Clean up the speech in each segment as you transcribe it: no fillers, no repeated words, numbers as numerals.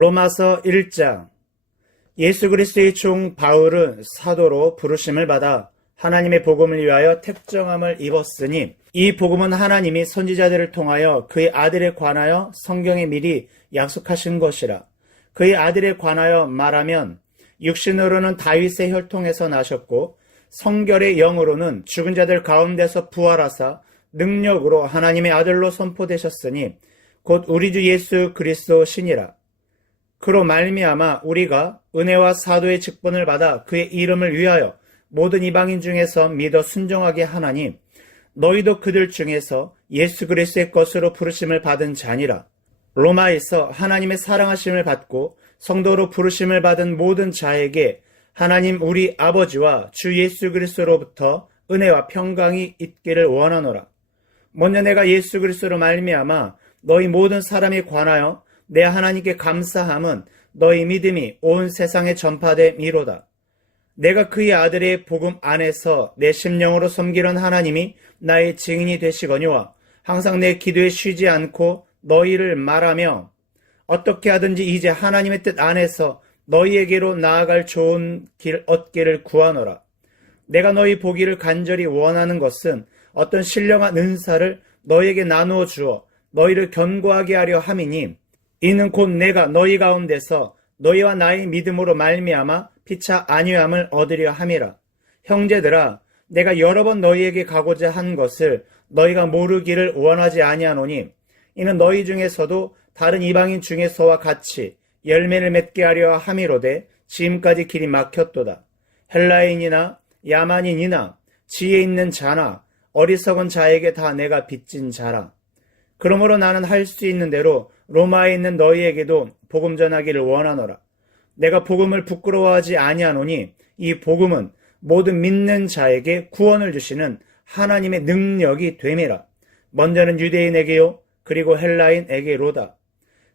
로마서 1장. 예수 그리스도의 종 바울은 사도로 부르심을 받아 하나님의 복음을 위하여 택정함을 입었으니, 이 복음은 하나님이 선지자들을 통하여 그의 아들에 관하여 성경에 미리 약속하신 것이라. 그의 아들에 관하여 말하면 육신으로는 다윗의 혈통에서 나셨고 성결의 영으로는 죽은 자들 가운데서 부활하사 능력으로 하나님의 아들로 선포되셨으니 곧 우리 주 예수 그리스도 신이라. 그로 말미암아 우리가 은혜와 사도의 직분을 받아 그의 이름을 위하여 모든 이방인 중에서 믿어 순종하게 하나니, 너희도 그들 중에서 예수 그리스도의 것으로 부르심을 받은 자니라. 로마에서 하나님의 사랑하심을 받고 성도로 부르심을 받은 모든 자에게 하나님 우리 아버지와 주 예수 그리스도로부터 은혜와 평강이 있기를 원하노라. 먼저 내가 예수 그리스도로 말미암아 너희 모든 사람에 관하여 내 하나님께 감사함은 너희 믿음이 온 세상에 전파됨이로다. 내가 그의 아들의 복음 안에서 내 심령으로 섬기는 하나님이 나의 증인이 되시거니와, 항상 내 기도에 쉬지 않고 너희를 말하며 어떻게 하든지 이제 하나님의 뜻 안에서 너희에게로 나아갈 좋은 길 얻기를 구하노라. 내가 너희 보기를 간절히 원하는 것은 어떤 신령한 은사를 너희에게 나누어 주어 너희를 견고하게 하려 함이니, 이는 곧 내가 너희 가운데서 너희와 나의 믿음으로 말미암아 피차 안위함을 얻으려 함이라. 형제들아, 내가 여러 번 너희에게 가고자 한 것을 너희가 모르기를 원하지 아니하노니, 이는 너희 중에서도 다른 이방인 중에서와 같이 열매를 맺게 하려 함이로되 지금까지 길이 막혔도다. 헬라인이나 야만인이나 지혜 있는 자나 어리석은 자에게 다 내가 빚진 자라. 그러므로 나는 할 수 있는 대로 로마에 있는 너희에게도 복음 전하기를 원하노라. 내가 복음을 부끄러워하지 아니하노니 이 복음은 모든 믿는 자에게 구원을 주시는 하나님의 능력이 됨이라. 먼저는 유대인에게요 그리고 헬라인에게로다.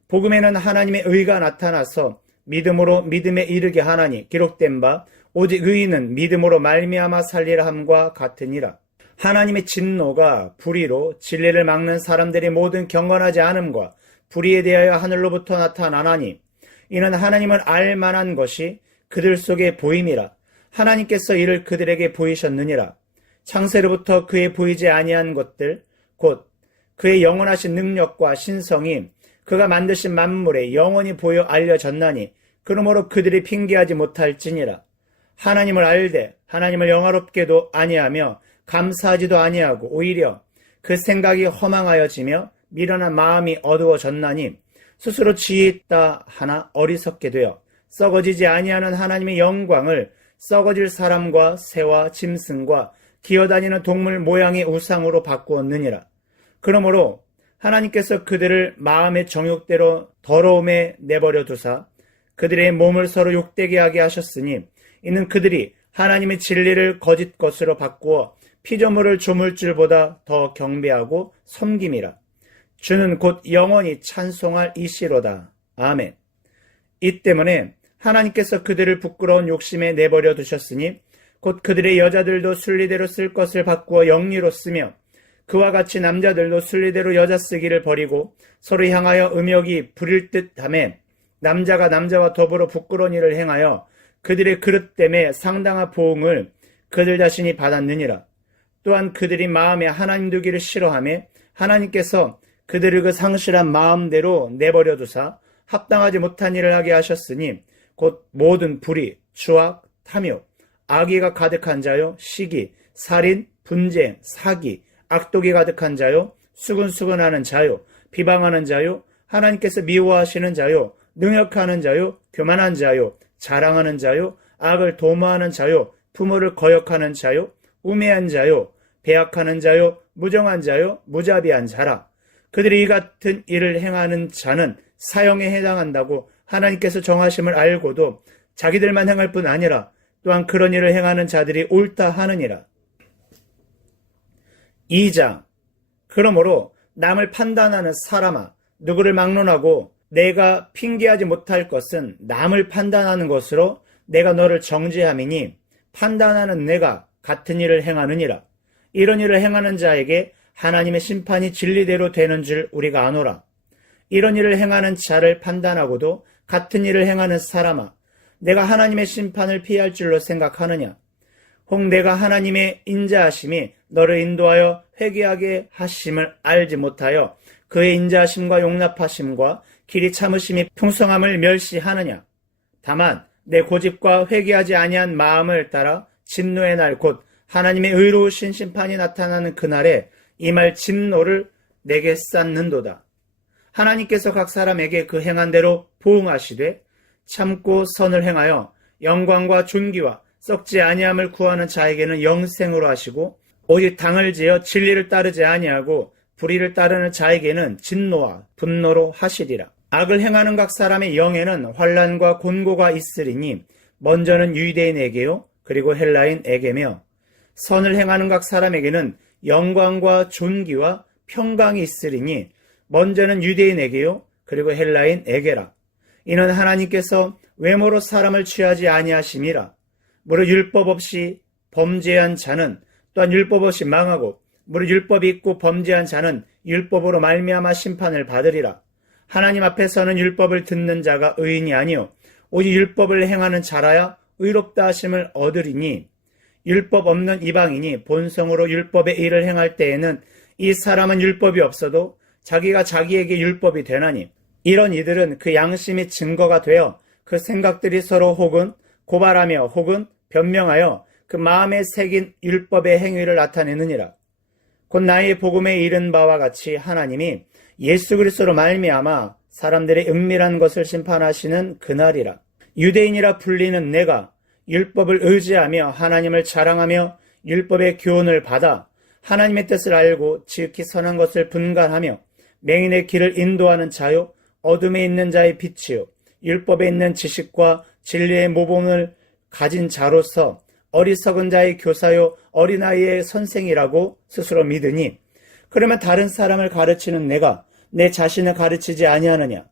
복음에는 하나님의 의가 나타나서 믿음으로 믿음에 이르게 하나니, 기록된 바 오직 의인은 믿음으로 말미암아 살리라 함과 같으니라. 하나님의 진노가 불의로 진리를 막는 사람들이 모든 경건하지 않음과 불의에 대하여 하늘로부터 나타나나니, 이는 하나님을 알 만한 것이 그들 속에 보임이라. 하나님께서 이를 그들에게 보이셨느니라. 창세로부터 그에 보이지 아니한 것들 곧 그의 영원하신 능력과 신성이 그가 만드신 만물에 영원히 보여 알려졌나니, 그러므로 그들이 핑계하지 못할지니라. 하나님을 알되 하나님을 영화롭게도 아니하며 감사하지도 아니하고 오히려 그 생각이 허망하여지며 미련한 마음이 어두워졌나니, 스스로 지혜 있다 하나 어리석게 되어 썩어지지 아니하는 하나님의 영광을 썩어질 사람과 새와 짐승과 기어다니는 동물 모양의 우상으로 바꾸었느니라. 그러므로 하나님께서 그들을 마음의 정욕대로 더러움에 내버려 두사 그들의 몸을 서로 욕되게 하게 하셨으니, 이는 그들이 하나님의 진리를 거짓 것으로 바꾸어 피조물을 조물줄보다 더 경배하고 섬김이라. 주는 곧 영원히 찬송할 이시로다. 아멘. 이 때문에 하나님께서 그들을 부끄러운 욕심에 내버려 두셨으니 곧 그들의 여자들도 순리대로 쓸 것을 바꾸어 영리로 쓰며, 그와 같이 남자들도 순리대로 여자 쓰기를 버리고 서로 향하여 음욕이 부릴 듯하며, 남자가 남자와 더불어 부끄러운 일을 행하여 그들의 그릇 때문에 상당한 보응을 그들 자신이 받았느니라. 또한 그들이 마음에 하나님 두기를 싫어하며 하나님께서 그들을 그 상실한 마음대로 내버려 두사 합당하지 못한 일을 하게 하셨으니, 곧 모든 불의, 추악, 탐욕, 악의가 가득한 자요, 시기, 살인, 분쟁, 사기, 악독이 가득한 자요, 수근수근하는 자요, 비방하는 자요, 하나님께서 미워하시는 자요, 능욕하는 자요, 교만한 자요, 자랑하는 자요, 악을 도모하는 자요, 부모를 거역하는 자요, 우매한 자요, 배악하는 자요, 무정한 자요, 무자비한 자라. 그들이 이 같은 일을 행하는 자는 사형에 해당한다고 하나님께서 정하심을 알고도 자기들만 행할 뿐 아니라 또한 그런 일을 행하는 자들이 옳다 하느니라. 2장. 그러므로 남을 판단하는 사람아, 누구를 막론하고 내가 핑계하지 못할 것은 남을 판단하는 것으로 내가 너를 정죄함이니, 판단하는 내가 같은 일을 행하느니라. 이런 일을 행하는 자에게 하나님의 심판이 진리대로 되는 줄 우리가 아노라. 이런 일을 행하는 자를 판단하고도 같은 일을 행하는 사람아, 내가 하나님의 심판을 피할 줄로 생각하느냐? 혹 내가 하나님의 인자하심이 너를 인도하여 회개하게 하심을 알지 못하여 그의 인자하심과 용납하심과 길이 참으심이 풍성함을 멸시하느냐? 다만 내 고집과 회개하지 아니한 마음을 따라 진노의 날 곧 하나님의 의로우신 심판이 나타나는 그날에 이 말 진노를 내게 쌓는도다. 하나님께서 각 사람에게 그 행한 대로 보응하시되 참고 선을 행하여 영광과 존귀와 썩지 아니함을 구하는 자에게는 영생으로 하시고 오직 당을 지어 진리를 따르지 아니하고 불의를 따르는 자에게는 진노와 분노로 하시리라. 악을 행하는 각 사람의 영에는 환난과 곤고가 있으리니 먼저는 유대인에게요 그리고 헬라인에게며 선을 행하는 각 사람에게는 영광과 존귀와 평강이 있으리니 먼저는 유대인에게요 그리고 헬라인에게라. 이는 하나님께서 외모로 사람을 취하지 아니하심이라. 무릇 율법 없이 범죄한 자는 또한 율법 없이 망하고 무릇 율법이 있고 범죄한 자는 율법으로 말미암아 심판을 받으리라. 하나님 앞에서는 율법을 듣는 자가 의인이 아니요 오직 율법을 행하는 자라야 의롭다 하심을 얻으리니 율법 없는 이방인이 본성으로 율법의 일을 행할 때에는 이 사람은 율법이 없어도 자기가 자기에게 율법이 되나니 이런 이들은 그 양심이 증거가 되어 그 생각들이 서로 혹은 고발하며 혹은 변명하여 그 마음에 새긴 율법의 행위를 나타내느니라. 곧 나의 복음에 이른 바와 같이 하나님이 예수 그리스도로 말미암아 사람들의 은밀한 것을 심판하시는 그날이라. 유대인이라 불리는 내가 율법을 의지하며 하나님을 자랑하며 율법의 교훈을 받아 하나님의 뜻을 알고 지극히 선한 것을 분간하며 맹인의 길을 인도하는 자요 어둠에 있는 자의 빛이요 율법에 있는 지식과 진리의 모범을 가진 자로서 어리석은 자의 교사요 어린아이의 선생이라고 스스로 믿으니 그러면 다른 사람을 가르치는 내가 내 자신을 가르치지 아니하느냐?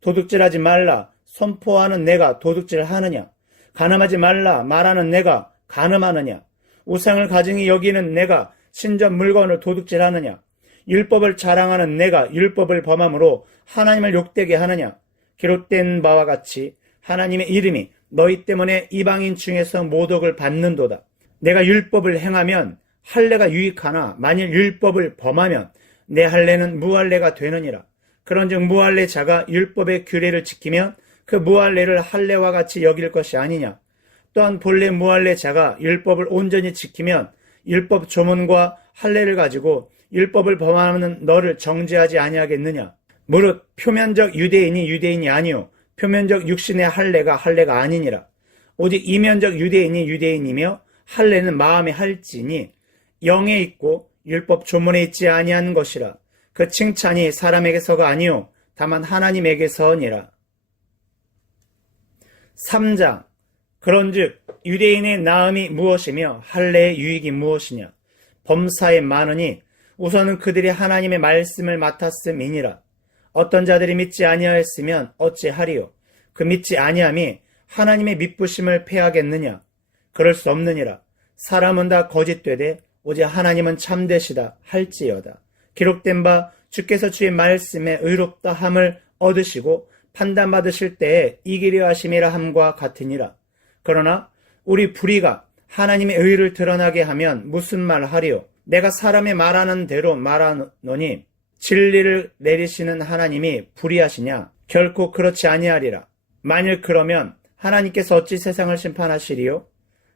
도둑질하지 말라 선포하는 내가 도둑질하느냐? 간음하지 말라 말하는 내가 간음하느냐? 우상을 가증히 여기는 내가 신전 물건을 도둑질하느냐? 율법을 자랑하는 내가 율법을 범함으로 하나님을 욕되게 하느냐? 기록된 바와 같이 하나님의 이름이 너희 때문에 이방인 중에서 모독을 받는도다. 내가 율법을 행하면 할례가 유익하나 만일 율법을 범하면 내 할례는 무할례가 되느니라. 그런즉 무할례자가 율법의 규례를 지키면 그 무할례를 할례와 같이 여길 것이 아니냐. 또한 본래 무할례자가 율법을 온전히 지키면 율법 조문과 할례를 가지고 율법을 범하는 너를 정죄하지 아니하겠느냐. 무릇 표면적 유대인이 유대인이 아니요 표면적 육신의 할례가 아니니라. 오직 이면적 유대인이 유대인이며 할례는 마음에 할지니 영에 있고 율법 조문에 있지 아니한 것이라. 그 칭찬이 사람에게서가 아니요 다만 하나님에게서니라. 3장 그런즉 유대인의 나음이 무엇이며 할례의 유익이 무엇이냐. 범사에 많으니 우선은 그들이 하나님의 말씀을 맡았음이니라. 어떤 자들이 믿지 아니하였으면 어찌하리요. 그 믿지 아니함이 하나님의 믿부심을 패하겠느냐. 그럴 수 없느니라. 사람은 다 거짓되되 오직 하나님은 참되시다 할지어다. 기록된 바 주께서 주의 말씀에 의롭다 함을 얻으시고 판단받으실 때에 이기려 하심이라 함과 같으니라. 그러나 우리 불의가 하나님의 의를 드러나게 하면 무슨 말 하리요. 내가 사람의 말하는 대로 말하노니 진리를 내리시는 하나님이 불의하시냐? 결코 그렇지 아니하리라. 만일 그러면 하나님께서 어찌 세상을 심판하시리요?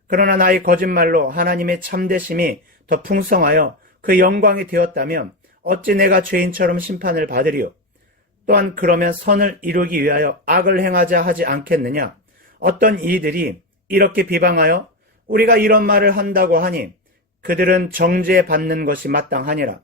그러나 나의 거짓말로 하나님의 참되심이 더 풍성하여 그 영광이 되었다면 어찌 내가 죄인처럼 심판을 받으리요? 또한 그러면 선을 이루기 위하여 악을 행하자 하지 않겠느냐? 어떤 이들이 이렇게 비방하여 우리가 이런 말을 한다고 하니 그들은 정죄받는 것이 마땅하니라.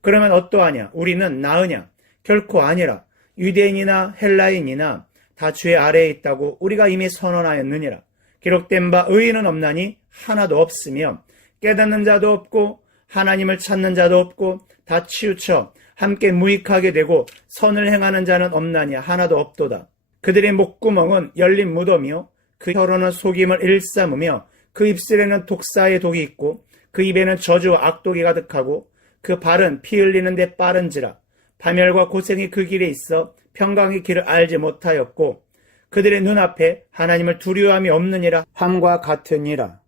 그러면 어떠하냐? 우리는 나으냐? 결코 아니라. 유대인이나 헬라인이나 다 주의 아래에 있다고 우리가 이미 선언하였느니라. 기록된 바 의인은 없나니 하나도 없으며 깨닫는 자도 없고 하나님을 찾는 자도 없고 다 치우쳐 함께 무익하게 되고 선을 행하는 자는 없나니 하나도 없도다. 그들의 목구멍은 열린 무덤이요 그 혀로는 속임을 일삼으며 그 입술에는 독사의 독이 있고 그 입에는 저주와 악독이 가득하고 그 발은 피 흘리는 데 빠른지라. 파멸과 고생이 그 길에 있어 평강의 길을 알지 못하였고 그들의 눈앞에 하나님을 두려워함이 없느니라 함과 같으니라.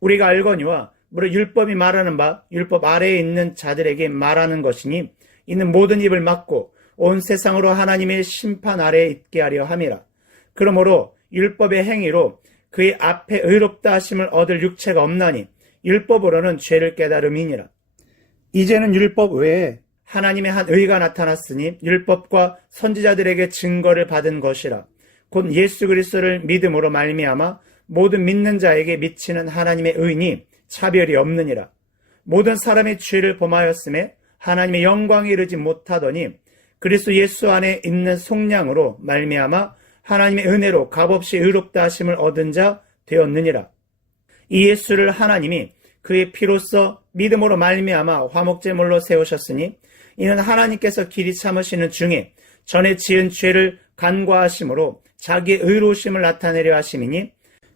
우리가 알거니와 무릇 율법이 말하는 바 율법 아래에 있는 자들에게 말하는 것이니 이는 모든 입을 막고 온 세상으로 하나님의 심판 아래에 있게 하려 함이라. 그러므로 율법의 행위로 그의 앞에 의롭다 하심을 얻을 육체가 없나니 율법으로는 죄를 깨달음이니라. 이제는 율법 외에 하나님의 한 의가 나타났으니 율법과 선지자들에게 증거를 받은 것이라. 곧 예수 그리스도를 믿음으로 말미암아 모든 믿는 자에게 미치는 하나님의 의니 차별이 없느니라. 모든 사람이 죄를 범하였음에 하나님의 영광에 이르지 못하더니 그리스도 예수 안에 있는 속량으로 말미암아 하나님의 은혜로 값없이 의롭다 하심을 얻은 자 되었느니라. 이 예수를 하나님이 그의 피로써 믿음으로 말미암아 화목제물로 세우셨으니 이는 하나님께서 길이 참으시는 중에 전에 지은 죄를 간과하심으로 자기의 의로우심을 나타내려 하심이니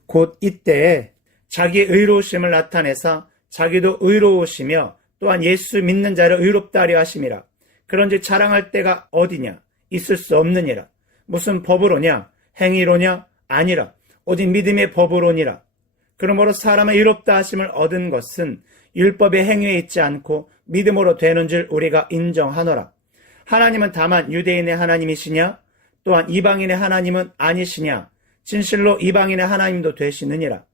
곧 이때에 자기의 의로우심을 나타내사 자기도 의로우시며 또한 예수 믿는 자를 의롭다 하려 하심이라. 그런즉 자랑할 때가 어디냐? 있을 수 없느니라. 무슨 법으로냐? 행위로냐? 아니라 오직 믿음의 법으로니라. 그러므로 사람의 의롭다 하심을 얻은 것은 율법의 행위에 있지 않고 믿음으로 되는 줄 우리가 인정하노라. 하나님은 다만 유대인의 하나님이시냐? 또한 이방인의 하나님은 아니시냐? 진실로 이방인의 하나님도 되시느니라.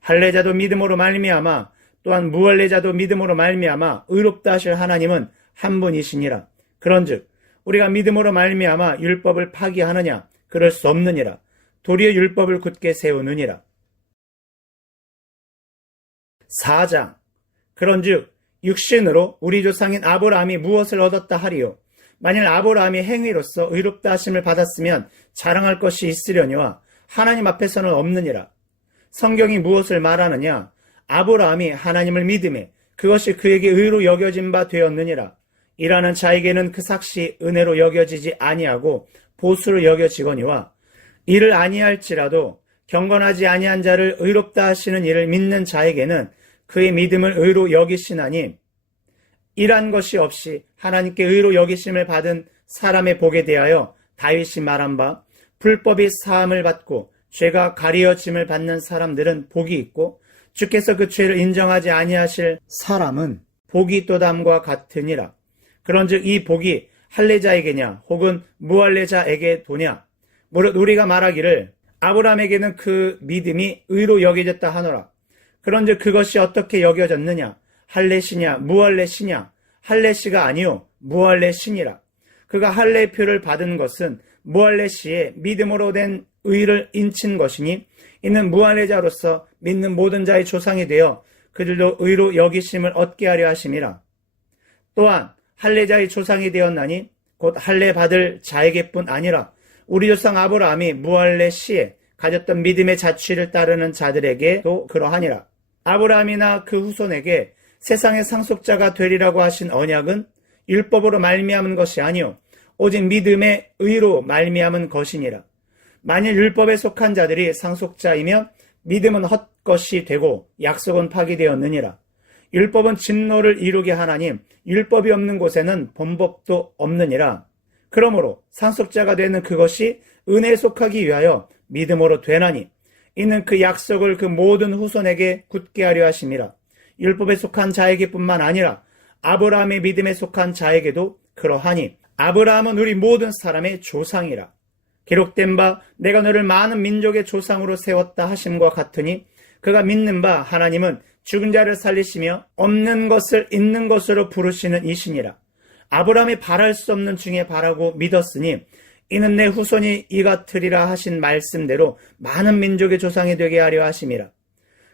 할례자도 믿음으로 말미암아 또한 무할례자도 믿음으로 말미암아 의롭다 하실 하나님은 한 분이시니라. 그런즉 우리가 믿음으로 말미암아 율법을 파기하느냐? 그럴 수 없느니라. 도리어 율법을 굳게 세우느니라. 4장. 그런즉 육신으로 우리 조상인 아브라함이 무엇을 얻었다 하리요? 만일 아브라함이 행위로서 의롭다 하심을 받았으면 자랑할 것이 있으려니와 하나님 앞에서는 없느니라. 성경이 무엇을 말하느냐? 아브라함이 하나님을 믿음에 그것이 그에게 의로 여겨진 바 되었느니라. 이라는 자에게는 그 삭시 은혜로 여겨지지 아니하고 보수로 여겨지거니와 이를 아니할지라도 경건하지 아니한 자를 의롭다 하시는 이를 믿는 자에게는 그의 믿음을 의로 여기시나니 이란 것이 없이 하나님께 의로 여기심을 받은 사람의 복에 대하여 다윗이 말한 바 불법이 사함을 받고 죄가 가리어짐을 받는 사람들은 복이 있고 주께서 그 죄를 인정하지 아니하실 사람은 복이 또담과 같으니라. 그런즉 이 복이 할례자에게냐 혹은 무할례자에게 도냐? 무릇 우리가 말하기를 아브라함에게는 그 믿음이 의로 여겨졌다 하노라. 그런즉 그것이 어떻게 여겨졌느냐? 할례시냐 무할례시냐? 할례시가 아니요 무할례시니라. 그가 할례표를 받은 것은 무할례시에 믿음으로 된 의를 인친 것이니 이는 무할례자로서 믿는 모든 자의 조상이 되어 그들도 의로 여기심을 얻게 하려 하심이라. 또한 할례자의 조상이 되었나니 곧 할례 받을 자에게뿐 아니라 우리 조상 아브라함이 무할례시에 가졌던 믿음의 자취를 따르는 자들에게도 그러하니라. 아브라함이나 그 후손에게 세상의 상속자가 되리라고 하신 언약은 율법으로 말미암은 것이 아니요 오직 믿음의 의로 말미암은 것이니라. 만일 율법에 속한 자들이 상속자이면 믿음은 헛것이 되고 약속은 파기되었느니라. 율법은 진노를 이루게 하나니 율법이 없는 곳에는 범법도 없느니라. 그러므로 상속자가 되는 그것이 은혜에 속하기 위하여 믿음으로 되나니 이는 그 약속을 그 모든 후손에게 굳게 하려 하심이라. 율법에 속한 자에게뿐만 아니라 아브라함의 믿음에 속한 자에게도 그러하니 아브라함은 우리 모든 사람의 조상이라. 기록된 바 내가 너를 많은 민족의 조상으로 세웠다 하심과 같으니 그가 믿는 바 하나님은 죽은 자를 살리시며 없는 것을 있는 것으로 부르시는 이시니라. 아브라함이 바랄 수 없는 중에 바라고 믿었으니 이는 내 후손이 이 같으리라 하신 말씀대로 많은 민족의 조상이 되게 하려 하심이라.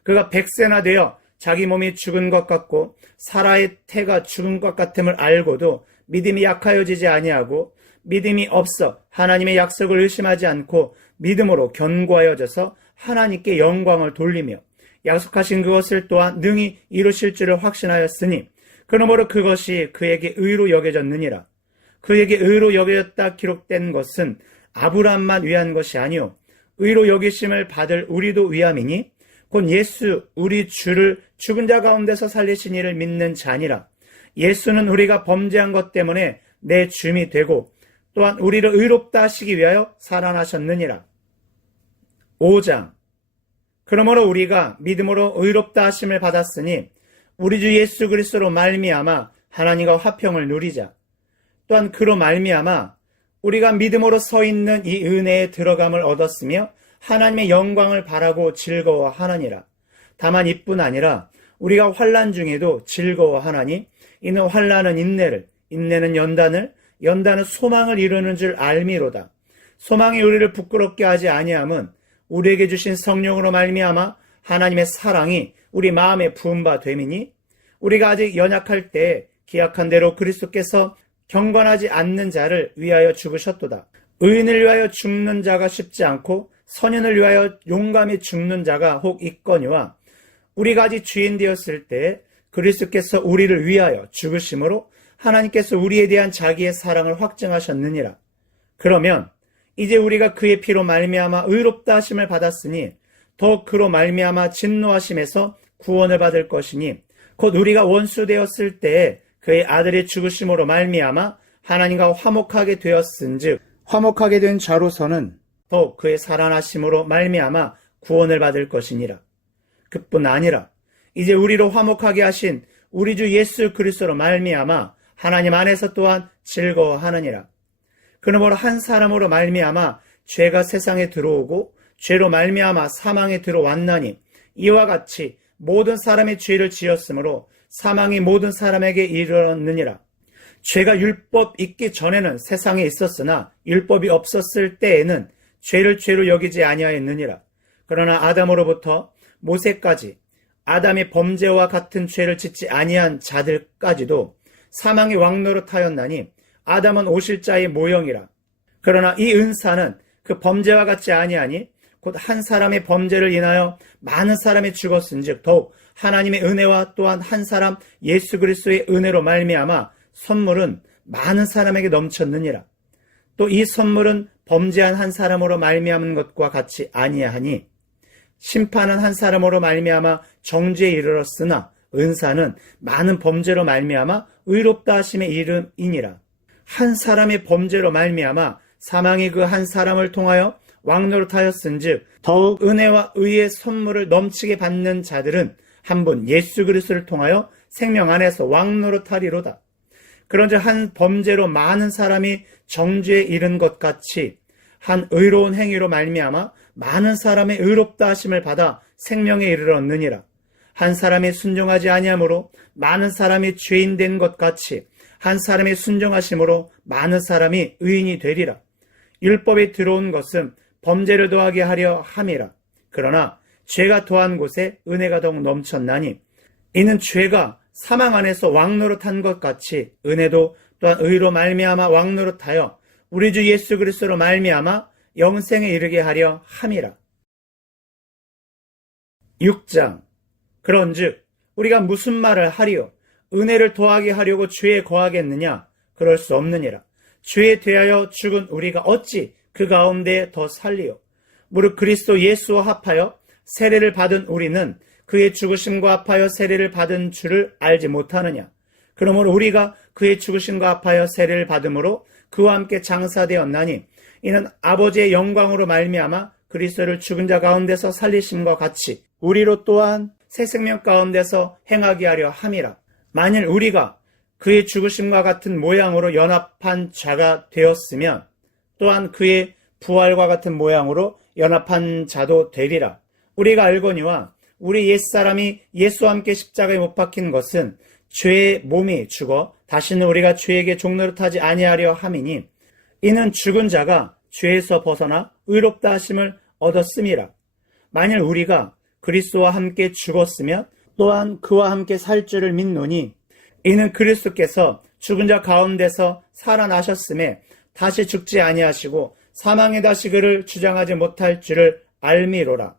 그가 100세나 되어 자기 몸이 죽은 것 같고 사라의 태가 죽은 것 같음을 알고도 믿음이 약하여지지 아니하고 믿음이 없어 하나님의 약속을 의심하지 않고 믿음으로 견고하여져서 하나님께 영광을 돌리며 약속하신 그것을 또한 능히 이루실 줄을 확신하였으니 그러므로 그것이 그에게 의로 여겨졌느니라. 그에게 의로 여겨졌다 기록된 것은 아브라함만 위한 것이 아니요 의로 여기심을 받을 우리도 위함이니 곧 예수 우리 주를 죽은 자 가운데서 살리신 이를 믿는 자니라. 예수는 우리가 범죄한 것 때문에 내 주임이 되고 또한 우리를 의롭다 하시기 위하여 살아나셨느니라. 5장. 그러므로 우리가 믿음으로 의롭다 하심을 받았으니 우리 주 예수 그리스도로 말미암아 하나님과 화평을 누리자. 또한 그로 말미암아 우리가 믿음으로 서 있는 이 은혜에 들어감을 얻었으며 하나님의 영광을 바라고 즐거워하느니라. 다만 이뿐 아니라 우리가 환난 중에도 즐거워하나니 이는 환난은 인내를, 인내는 연단을, 연단은 소망을 이루는 줄 알미로다. 소망이 우리를 부끄럽게 하지 아니함은 우리에게 주신 성령으로 말미암아 하나님의 사랑이 우리 마음에 부은 바 됨이니 우리가 아직 연약할 때에 기약한 대로 그리스도께서 경건하지 않는 자를 위하여 죽으셨도다. 의인을 위하여 죽는 자가 쉽지 않고 선인을 위하여 용감히 죽는 자가 혹 있거니와 우리가 아직 죄인 되었을 때 그리스도께서 우리를 위하여 죽으심으로 하나님께서 우리에 대한 자기의 사랑을 확증하셨느니라. 그러면 이제 우리가 그의 피로 말미암아 의롭다 하심을 받았으니 더욱 그로 말미암아 진노하심에서 구원을 받을 것이니 곧 우리가 원수 되었을 때에 그의 아들의 죽으심으로 말미암아 하나님과 화목하게 되었은즉 화목하게 된 자로서는 더욱 그의 살아나심으로 말미암아 구원을 받을 것이니라. 그뿐 아니라 이제 우리로 화목하게 하신 우리 주 예수 그리스도로 말미암아 하나님 안에서 또한 즐거워하느니라. 그러므로 한 사람으로 말미암아 죄가 세상에 들어오고 죄로 말미암아 사망에 들어왔나니 이와 같이 모든 사람의 죄를 지었으므로 사망이 모든 사람에게 이르렀느니라. 죄가 율법 있기 전에는 세상에 있었으나 율법이 없었을 때에는 죄를 죄로 여기지 아니하였느니라. 그러나 아담으로부터 모세까지 아담의 범죄와 같은 죄를 짓지 아니한 자들까지도 사망의 왕노릇하였나니 아담은 오실 자의 모형이라. 그러나 이 은사는 그 범죄와 같지 아니하니 곧 한 사람의 범죄를 인하여 많은 사람이 죽었은즉 더욱 하나님의 은혜와 또한 한 사람 예수 그리스도의 은혜로 말미암아 선물은 많은 사람에게 넘쳤느니라. 또 이 선물은 범죄한 한 사람으로 말미암은 것과 같이 아니하니 심판은 한 사람으로 말미암아 정죄에 이르렀으나 은사는 많은 범죄로 말미암아 의롭다 하심에 이름이니라. 한 사람의 범죄로 말미암아 사망이 그 한 사람을 통하여 왕노릇하였은즉 더욱 은혜와 의의 선물을 넘치게 받는 자들은 한 분 예수 그리스도를 통하여 생명 안에서 왕노릇하리로다. 그런즉 한 범죄로 많은 사람이 정죄에 이른 것 같이 한 의로운 행위로 말미암아 많은 사람의 의롭다 하심을 받아 생명에 이르렀느니라. 한 사람이 순종하지 아니함으로 많은 사람이 죄인 된 것 같이 한 사람의 순종하심으로 많은 사람이 의인이 되리라. 율법에 들어온 것은 범죄를 더하게 하려 함이라. 그러나 죄가 더한 곳에 은혜가 더욱 넘쳤나니 이는 죄가 사망 안에서 왕노릇한 것 같이 은혜도 또한 의로 말미암아 왕노릇하여 우리 주 예수 그리스도로 말미암아 영생에 이르게 하려 함이라. 6장. 그런즉 우리가 무슨 말을 하리요? 은혜를 더하게 하려고 죄에 거하겠느냐? 그럴 수 없느니라. 죄에 대하여 죽은 우리가 어찌 그 가운데 더 살리요? 무릇 그리스도 예수와 합하여 세례를 받은 우리는 그의 죽으심과 합하여 세례를 받은 줄을 알지 못하느냐? 그러므로 우리가 그의 죽으심과 합하여 세례를 받음으로 그와 함께 장사되었나니 이는 아버지의 영광으로 말미암아 그리스도를 죽은 자 가운데서 살리심과 같이 우리로 또한 새 생명 가운데서 행하게 하려 함이라. 만일 우리가 그의 죽으심과 같은 모양으로 연합한 자가 되었으면 또한 그의 부활과 같은 모양으로 연합한 자도 되리라. 우리가 알거니와 우리 옛사람이 예수와 함께 십자가에 못 박힌 것은 죄의 몸이 죽어 다시는 우리가 죄에게 종노릇하지 아니하려 함이니 이는 죽은 자가 죄에서 벗어나 의롭다 하심을 얻었음이라. 만일 우리가 그리스도와 함께 죽었으면 또한 그와 함께 살 줄을 믿노니 이는 그리스도께서 죽은 자 가운데서 살아나셨음에 다시 죽지 아니하시고 사망에 다시 그를 주장하지 못할 줄을 알미로라.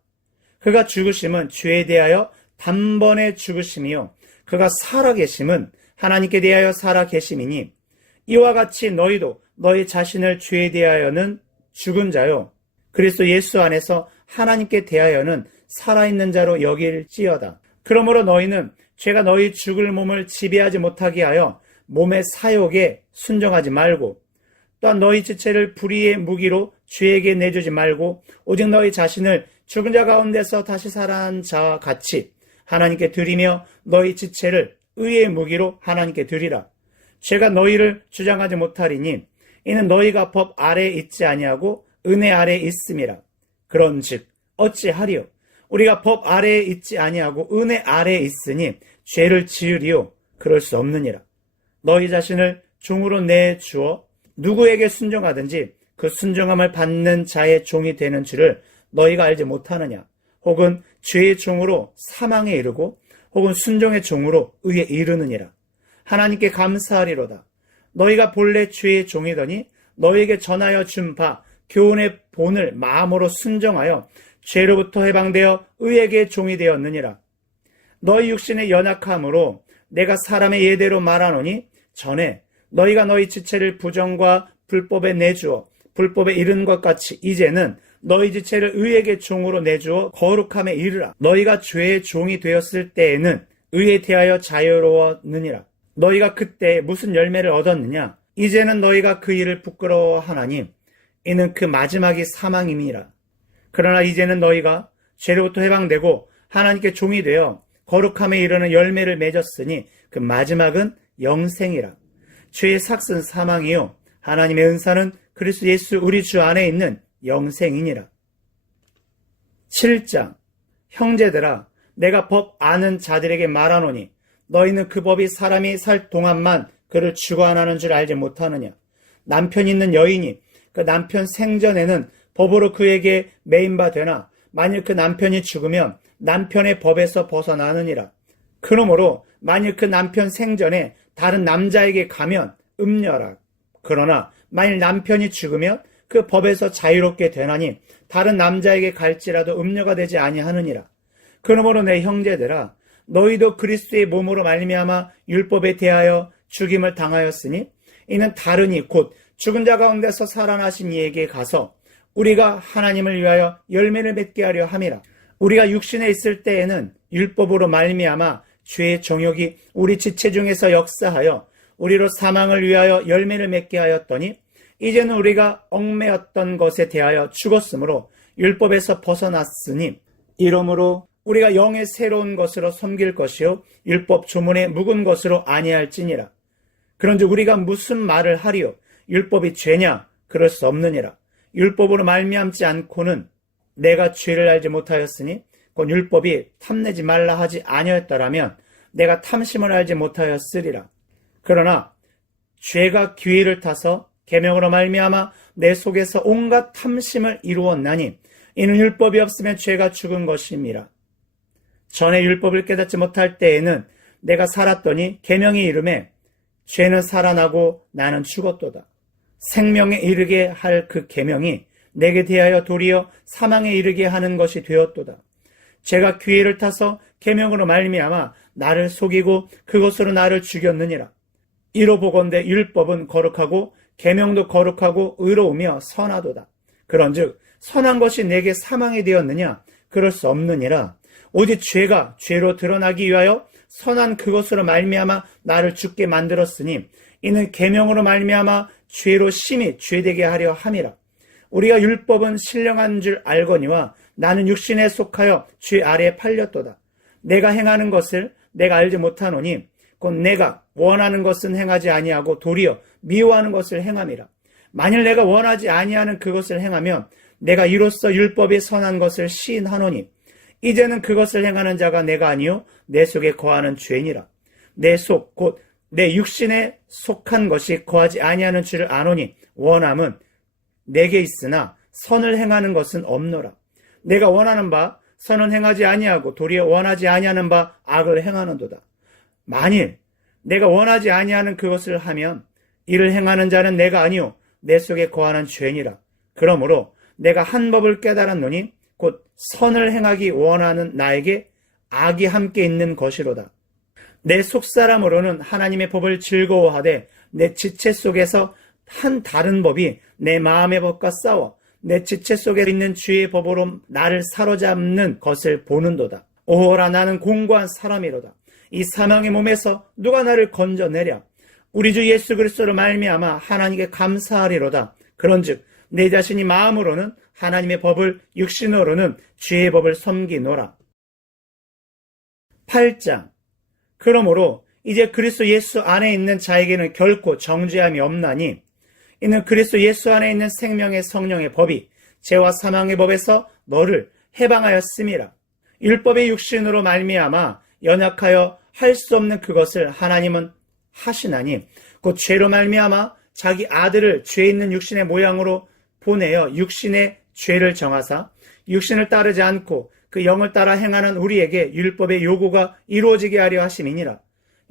그가 죽으심은 죄에 대하여 단번에 죽으심이요 그가 살아계심은 하나님께 대하여 살아계심이니 이와 같이 너희도 너희 자신을 죄에 대하여는 죽은 자요 그리스도 예수 안에서 하나님께 대하여는 살아있는 자로 여길지어다. 그러므로 너희는 죄가 너희 죽을 몸을 지배하지 못하게 하여 몸의 사욕에 순종하지 말고 또한 너희 지체를 불의의 무기로 죄에게 내주지 말고 오직 너희 자신을 죽은 자 가운데서 다시 살아난 자와 같이 하나님께 드리며 너희 지체를 의의 무기로 하나님께 드리라. 죄가 너희를 주장하지 못하리니 이는 너희가 법 아래에 있지 아니하고 은혜 아래에 있음이라. 그런즉 어찌하리요? 우리가 법 아래에 있지 아니하고 은혜 아래에 있으니 죄를 지으리요? 그럴 수 없느니라. 너희 자신을 종으로 내주어 누구에게 순종하든지 그 순종함을 받는 자의 종이 되는 줄을 너희가 알지 못하느냐? 혹은 죄의 종으로 사망에 이르고 혹은 순종의 종으로 의에 이르느니라. 하나님께 감사하리로다. 너희가 본래 죄의 종이더니 너희에게 전하여 준 바 교훈의 본을 마음으로 순종하여 죄로부터 해방되어 의에게 종이 되었느니라. 너희 육신의 연약함으로 내가 사람의 예대로 말하노니 전에 너희가 너희 지체를 부정과 불법에 내주어 불법에 이른 것 같이 이제는 너희 지체를 의에게 종으로 내주어 거룩함에 이르라. 너희가 죄의 종이 되었을 때에는 의에 대하여 자유로웠느니라. 너희가 그때 무슨 열매를 얻었느냐? 이제는 너희가 그 일을 부끄러워하나니 이는 그 마지막이 사망임이라. 그러나 이제는 너희가 죄로부터 해방되고 하나님께 종이 되어 거룩함에 이르는 열매를 맺었으니 그 마지막은 영생이라. 죄의 삭은 사망이요 하나님의 은사는 그리스도 예수 우리 주 안에 있는 영생이니라. 7장. 형제들아, 내가 법 아는 자들에게 말하노니 너희는 그 법이 사람이 살 동안만 그를 주관하는 줄 알지 못하느냐? 남편 있는 여인이 그 남편 생전에는 법으로 그에게 매인바 되나 만일 그 남편이 죽으면 남편의 법에서 벗어나느니라. 그러므로 만일 그 남편 생전에 다른 남자에게 가면 음녀라. 그러나 만일 남편이 죽으면 그 법에서 자유롭게 되나니 다른 남자에게 갈지라도 음녀가 되지 아니하느니라. 그러므로 내 형제들아, 너희도 그리스도의 몸으로 말미암아 율법에 대하여 죽임을 당하였으니 이는 다르니 곧 죽은 자 가운데서 살아나신 이에게 가서 우리가 하나님을 위하여 열매를 맺게 하려 함이라. 우리가 육신에 있을 때에는 율법으로 말미암아 죄의 정욕이 우리 지체 중에서 역사하여 우리로 사망을 위하여 열매를 맺게 하였더니 이제는 우리가 얽매였던 것에 대하여 죽었으므로 율법에서 벗어났으니 이러므로 우리가 영의 새로운 것으로 섬길 것이요 율법 조문의 묵은 것으로 아니할지니라. 그런즉 우리가 무슨 말을 하리요? 율법이 죄냐? 그럴 수 없느니라. 율법으로 말미암지 않고는 내가 죄를 알지 못하였으니 곧 율법이 탐내지 말라 하지 아니었더라면 내가 탐심을 알지 못하였으리라. 그러나 죄가 기회를 타서 계명으로 말미암아 내 속에서 온갖 탐심을 이루었나니 이는 율법이 없으면 죄가 죽은 것임이라. 전에 율법을 깨닫지 못할 때에는 내가 살았더니 계명이 이르매 죄는 살아나고 나는 죽었도다. 생명에 이르게 할 그 계명이 내게 대하여 도리어 사망에 이르게 하는 것이 되었도다. 죄가 기회를 타서 계명으로 말미암아 나를 속이고 그것으로 나를 죽였느니라. 이로 보건대 율법은 거룩하고 계명도 거룩하고 의로우며 선하도다. 그런즉 선한 것이 내게 사망이 되었느냐? 그럴 수 없느니라. 오직 죄가 죄로 드러나기 위하여 선한 그것으로 말미암아 나를 죽게 만들었으니 이는 계명으로 말미암아 죄로 심히 죄되게 하려 함이라. 우리가 율법은 신령한 줄 알거니와 나는 육신에 속하여 죄 아래에 팔렸도다. 내가 행하는 것을 내가 알지 못하노니 곧 내가 원하는 것은 행하지 아니하고 도리어 미워하는 것을 행함이라. 만일 내가 원하지 아니하는 그것을 행하면 내가 이로써 율법의 선한 것을 시인하노니 이제는 그것을 행하는 자가 내가 아니요 내 속에 거하는 죄니라. 내 속 곧 내 육신에 속한 것이 거하지 아니하는 줄을 아노니 원함은 내게 있으나 선을 행하는 것은 없노라. 내가 원하는 바 선은 행하지 아니하고 도리어 원하지 아니하는 바 악을 행하는도다. 만일 내가 원하지 아니하는 그것을 하면 이를 행하는 자는 내가 아니요 내 속에 거하는 죄니라. 그러므로 내가 한 법을 깨달았노니 곧 선을 행하기 원하는 나에게 악이 함께 있는 것이로다. 내 속사람으로는 하나님의 법을 즐거워하되 내 지체 속에서 한 다른 법이 내 마음의 법과 싸워 내 지체 속에 있는 주의 법으로 나를 사로잡는 것을 보는도다. 오호라, 나는 공고한 사람이로다. 이 사망의 몸에서 누가 나를 건져내랴? 우리 주 예수 그리스도로 말미암아 하나님께 감사하리로다. 그런즉 내 자신이 마음으로는 하나님의 법을, 육신으로는 죄의 법을 섬기노라. 8장. 그러므로 이제 그리스도 예수 안에 있는 자에게는 결코 정죄함이 없나니 이는 그리스도 예수 안에 있는 생명의 성령의 법이 죄와 사망의 법에서 너를 해방하였음이라. 율법의 육신으로 말미암아 연약하여 할 수 없는 그것을 하나님은 하시나니 곧 죄로 말미암아 자기 아들을 죄 있는 육신의 모양으로 보내어 육신의 죄를 정하사 육신을 따르지 않고 그 영을 따라 행하는 우리에게 율법의 요구가 이루어지게 하려 하심이니라.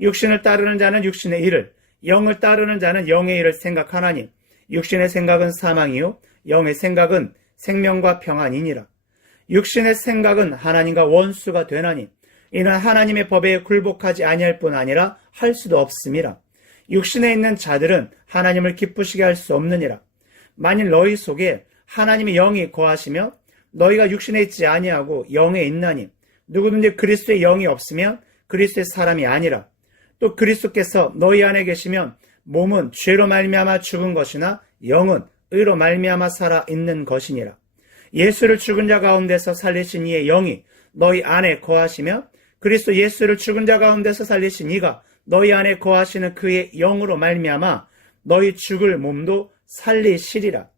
육신을 따르는 자는 육신의 일을, 영을 따르는 자는 영의 일을 생각하나니 육신의 생각은 사망이요 영의 생각은 생명과 평안이니라. 육신의 생각은 하나님과 원수가 되나니 이는 하나님의 법에 굴복하지 아니할 뿐 아니라 할 수도 없음이라. 육신에 있는 자들은 하나님을 기쁘시게 할 수 없느니라. 만일 너희 속에 하나님의 영이 거하시며 너희가 육신에 있지 아니하고 영에 있나니 누구든지 그리스도의 영이 없으면 그리스도의 사람이 아니라. 또 그리스도께서 너희 안에 계시면 몸은 죄로 말미암아 죽은 것이나 영은 의로 말미암아 살아 있는 것이니라. 예수를 죽은 자 가운데서 살리신 이의 영이 너희 안에 거하시며 그리스도 예수를 죽은 자 가운데서 살리신 이가 너희 안에 거하시는 그의 영으로 말미암아 너희 죽을 몸도 살리시리라.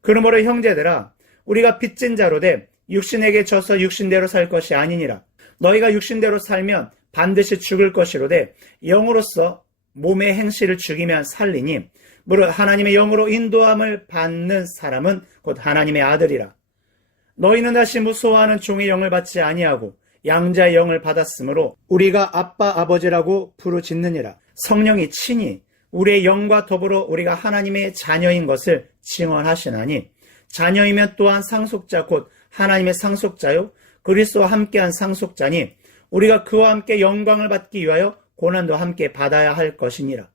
그러므로 형제들아 우리가 빚진 자로 돼 육신에게 져서 육신대로 살 것이 아니니라. 너희가 육신대로 살면 반드시 죽을 것이로되 영으로서 몸의 행실을 죽이면 살리니 무릇 하나님의 영으로 인도함을 받는 사람은 곧 하나님의 아들이라. 너희는 다시 무소하는 종의 영을 받지 아니하고 양자의 영을 받았으므로 우리가 아빠 아버지라고 부르짖느니라. 성령이 친히 우리의 영과 더불어 우리가 하나님의 자녀인 것을 증언하시나니 자녀이면 또한 상속자 곧 하나님의 상속자요 그리스도와 함께한 상속자니 우리가 그와 함께 영광을 받기 위하여 고난도 함께 받아야 할 것이니라.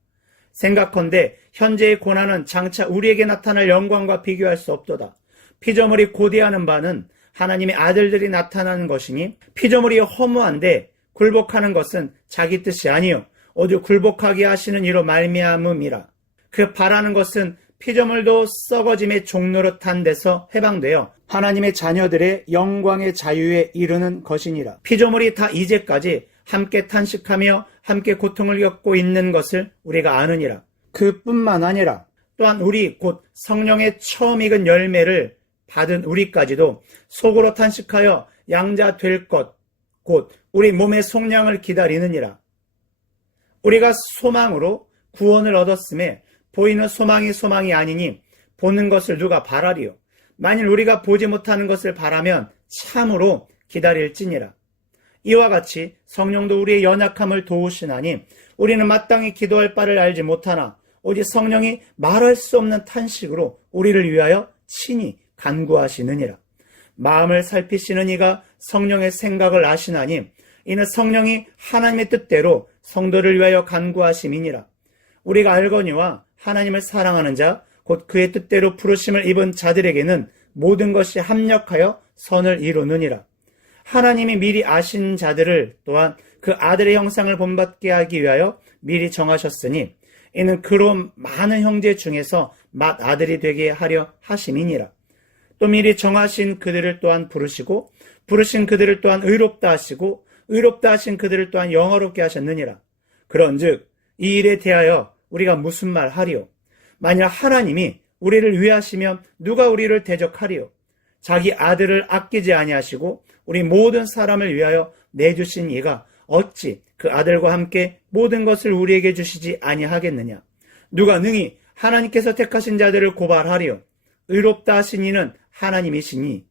생각컨대 현재의 고난은 장차 우리에게 나타날 영광과 비교할 수 없도다. 피조물이 고대하는 바는 하나님의 아들들이 나타나는 것이니 피조물이 허무한데 굴복하는 것은 자기 뜻이 아니요 오직 굴복하게 하시는 이로 말미암음이라. 그 바라는 것은 피조물도 썩어짐의 종노릇한 데서 해방되어 하나님의 자녀들의 영광의 자유에 이르는 것이니라. 피조물이 다 이제까지 함께 탄식하며 함께 고통을 겪고 있는 것을 우리가 아느니라. 그뿐만 아니라 또한 우리 곧 성령의 처음 익은 열매를 받은 우리까지도 속으로 탄식하여 양자 될 것 곧 우리 몸의 속량을 기다리느니라. 우리가 소망으로 구원을 얻었음에 보이는 소망이 아니니 보는 것을 누가 바라리요. 만일 우리가 보지 못하는 것을 바라면 참으로 기다릴지니라. 이와 같이 성령도 우리의 연약함을 도우시나니 우리는 마땅히 기도할 바를 알지 못하나 오직 성령이 말할 수 없는 탄식으로 우리를 위하여 친히 간구하시느니라. 마음을 살피시는 이가 성령의 생각을 아시나니 이는 성령이 하나님의 뜻대로 성도를 위하여 간구하심이니라. 우리가 알거니와 하나님을 사랑하는 자 곧 그의 뜻대로 부르심을 입은 자들에게는 모든 것이 합력하여 선을 이루느니라. 하나님이 미리 아신 자들을 또한 그 아들의 형상을 본받게 하기 위하여 미리 정하셨으니 이는 그로 많은 형제 중에서 맏아들이 되게 하려 하심이니라. 또 미리 정하신 그들을 또한 부르시고 부르신 그들을 또한 의롭다 하시고 의롭다 하신 그들을 또한 영화롭게 하셨느니라. 그런즉 이 일에 대하여 우리가 무슨 말 하리요? 만일 하나님이 우리를 위하시면 누가 우리를 대적하리요? 자기 아들을 아끼지 아니하시고 우리 모든 사람을 위하여 내주신 이가 어찌 그 아들과 함께 모든 것을 우리에게 주시지 아니하겠느냐? 누가 능히 하나님께서 택하신 자들을 고발하리요? 의롭다 하신 이는 하나님이시니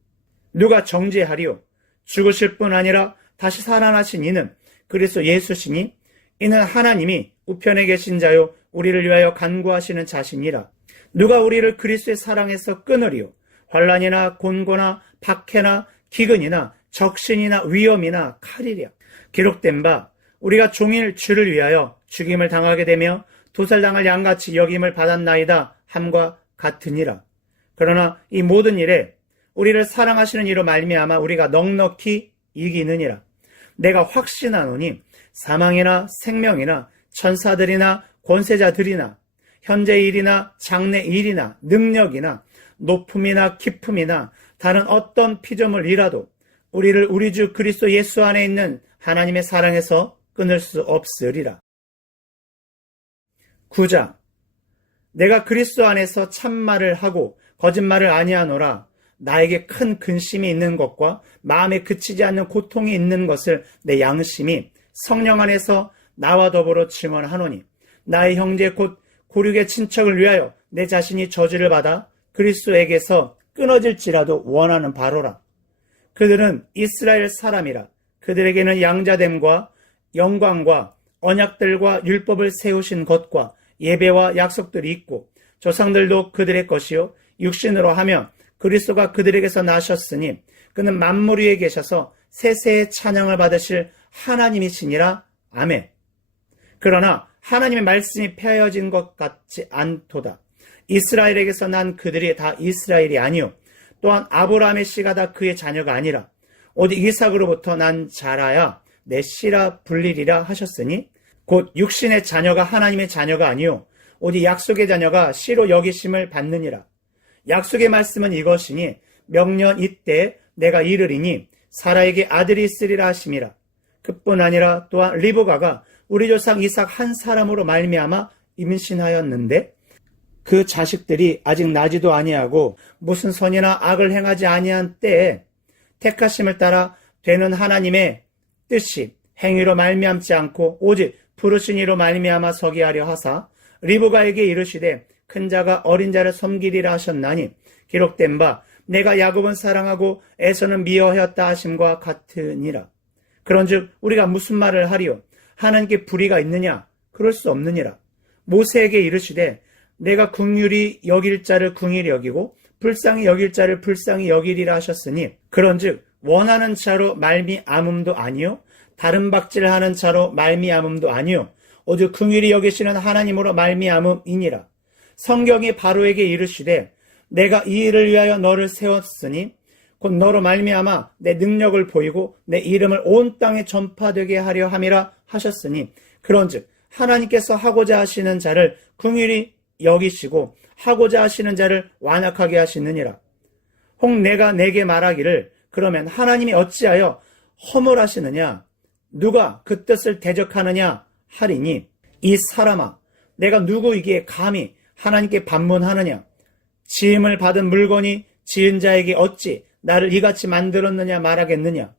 누가 정죄하리요? 죽으실 뿐 아니라 다시 살아나신 이는 그리스도 예수시니 이는 하나님이 우편에 계신 자요 우리를 위하여 간구하시는 자신이라. 누가 우리를 그리스도의 사랑에서 끊으리요? 환난이나 곤고나 박해나 기근이나 적신이나 위험이나 칼이랴. 기록된 바 우리가 종일 주를 위하여 죽임을 당하게 되며 도살당할 양같이 여김을 받았나이다 함과 같으니라. 그러나 이 모든 일에 우리를 사랑하시는 이로 말미암아 우리가 넉넉히 이기느니라. 내가 확신하노니 사망이나 생명이나 천사들이나 권세자들이나 현재 일이나 장래 일이나 능력이나 높음이나 깊음이나 다른 어떤 피조물이라도 우리를 우리 주 그리스도 예수 안에 있는 하나님의 사랑에서 끊을 수 없으리라. 9장. 내가 그리스도 안에서 참말을 하고 거짓말을 아니하노라. 나에게 큰 근심이 있는 것과 마음에 그치지 않는 고통이 있는 것을 내 양심이 성령 안에서 나와 더불어 증언하노니, 나의 형제 곧 고륙의 친척을 위하여 내 자신이 저주를 받아 그리스도에게서 끊어질지라도 원하는 바로라. 그들은 이스라엘 사람이라. 그들에게는 양자됨과 영광과 언약들과 율법을 세우신 것과 예배와 약속들이 있고, 조상들도 그들의 것이요 육신으로 하며 그리스도가 그들에게서 나셨으니 그는 만물 위에 계셔서 세세의 찬양을 받으실 하나님이시니라. 아멘. 그러나 하나님의 말씀이 폐하여진 것 같지 않도다. 이스라엘에게서 난 그들이 다 이스라엘이 아니요 또한 아브라함의 씨가 다 그의 자녀가 아니라 오직 이삭으로부터 난 자라야 내 씨라 불리리라 하셨으니, 곧 육신의 자녀가 하나님의 자녀가 아니요 오직 약속의 자녀가 씨로 여기심을 받느니라. 약속의 말씀은 이것이니, 명년 이때 내가 이르리니 사라에게 아들이 있으리라 하심이라. 그뿐 아니라 또한 리브가가 우리 조상 이삭 한 사람으로 말미암아 임신하였는데 그 자식들이 아직 나지도 아니하고 무슨 선이나 악을 행하지 아니한 때에 택하심을 따라 되는 하나님의 뜻이 행위로 말미암지 않고 오직 부르신 이로 말미암아 서게 하려 하사 리브가에게 이르시되 큰 자가 어린 자를 섬기리라 하셨나니, 기록된 바 내가 야곱은 사랑하고 에서는 미워하였다 하심과 같으니라. 그런즉 우리가 무슨 말을 하리요? 하나님께 불의가 있느냐? 그럴 수 없느니라. 모세에게 이르시되 내가 긍휼히 여길 자를 긍휼히 여기고 불쌍히 여길 자를 불쌍히 여기리라 하셨으니, 그런즉 원하는 자로 말미암음도 아니요 다른 박질하는 자로 말미암음도 아니요 오직 긍휼히 여기시는 하나님으로 말미암음이니라. 성경이 바로에게 이르시되 내가 이 일을 위하여 너를 세웠으니 곧 너로 말미암아 내 능력을 보이고 내 이름을 온 땅에 전파되게 하려 함이라 하셨으니, 그런즉 하나님께서 하고자 하시는 자를 긍휼히 여기시고 하고자 하시는 자를 완악하게 하시느니라. 혹 내가 내게 말하기를 그러면 하나님이 어찌하여 허물하시느냐? 누가 그 뜻을 대적하느냐 하리니, 이 사람아, 내가 누구이기에 감히 하나님께 반문하느냐? 지음을 받은 물건이 지은 자에게 어찌 나를 이같이 만들었느냐 말하겠느냐?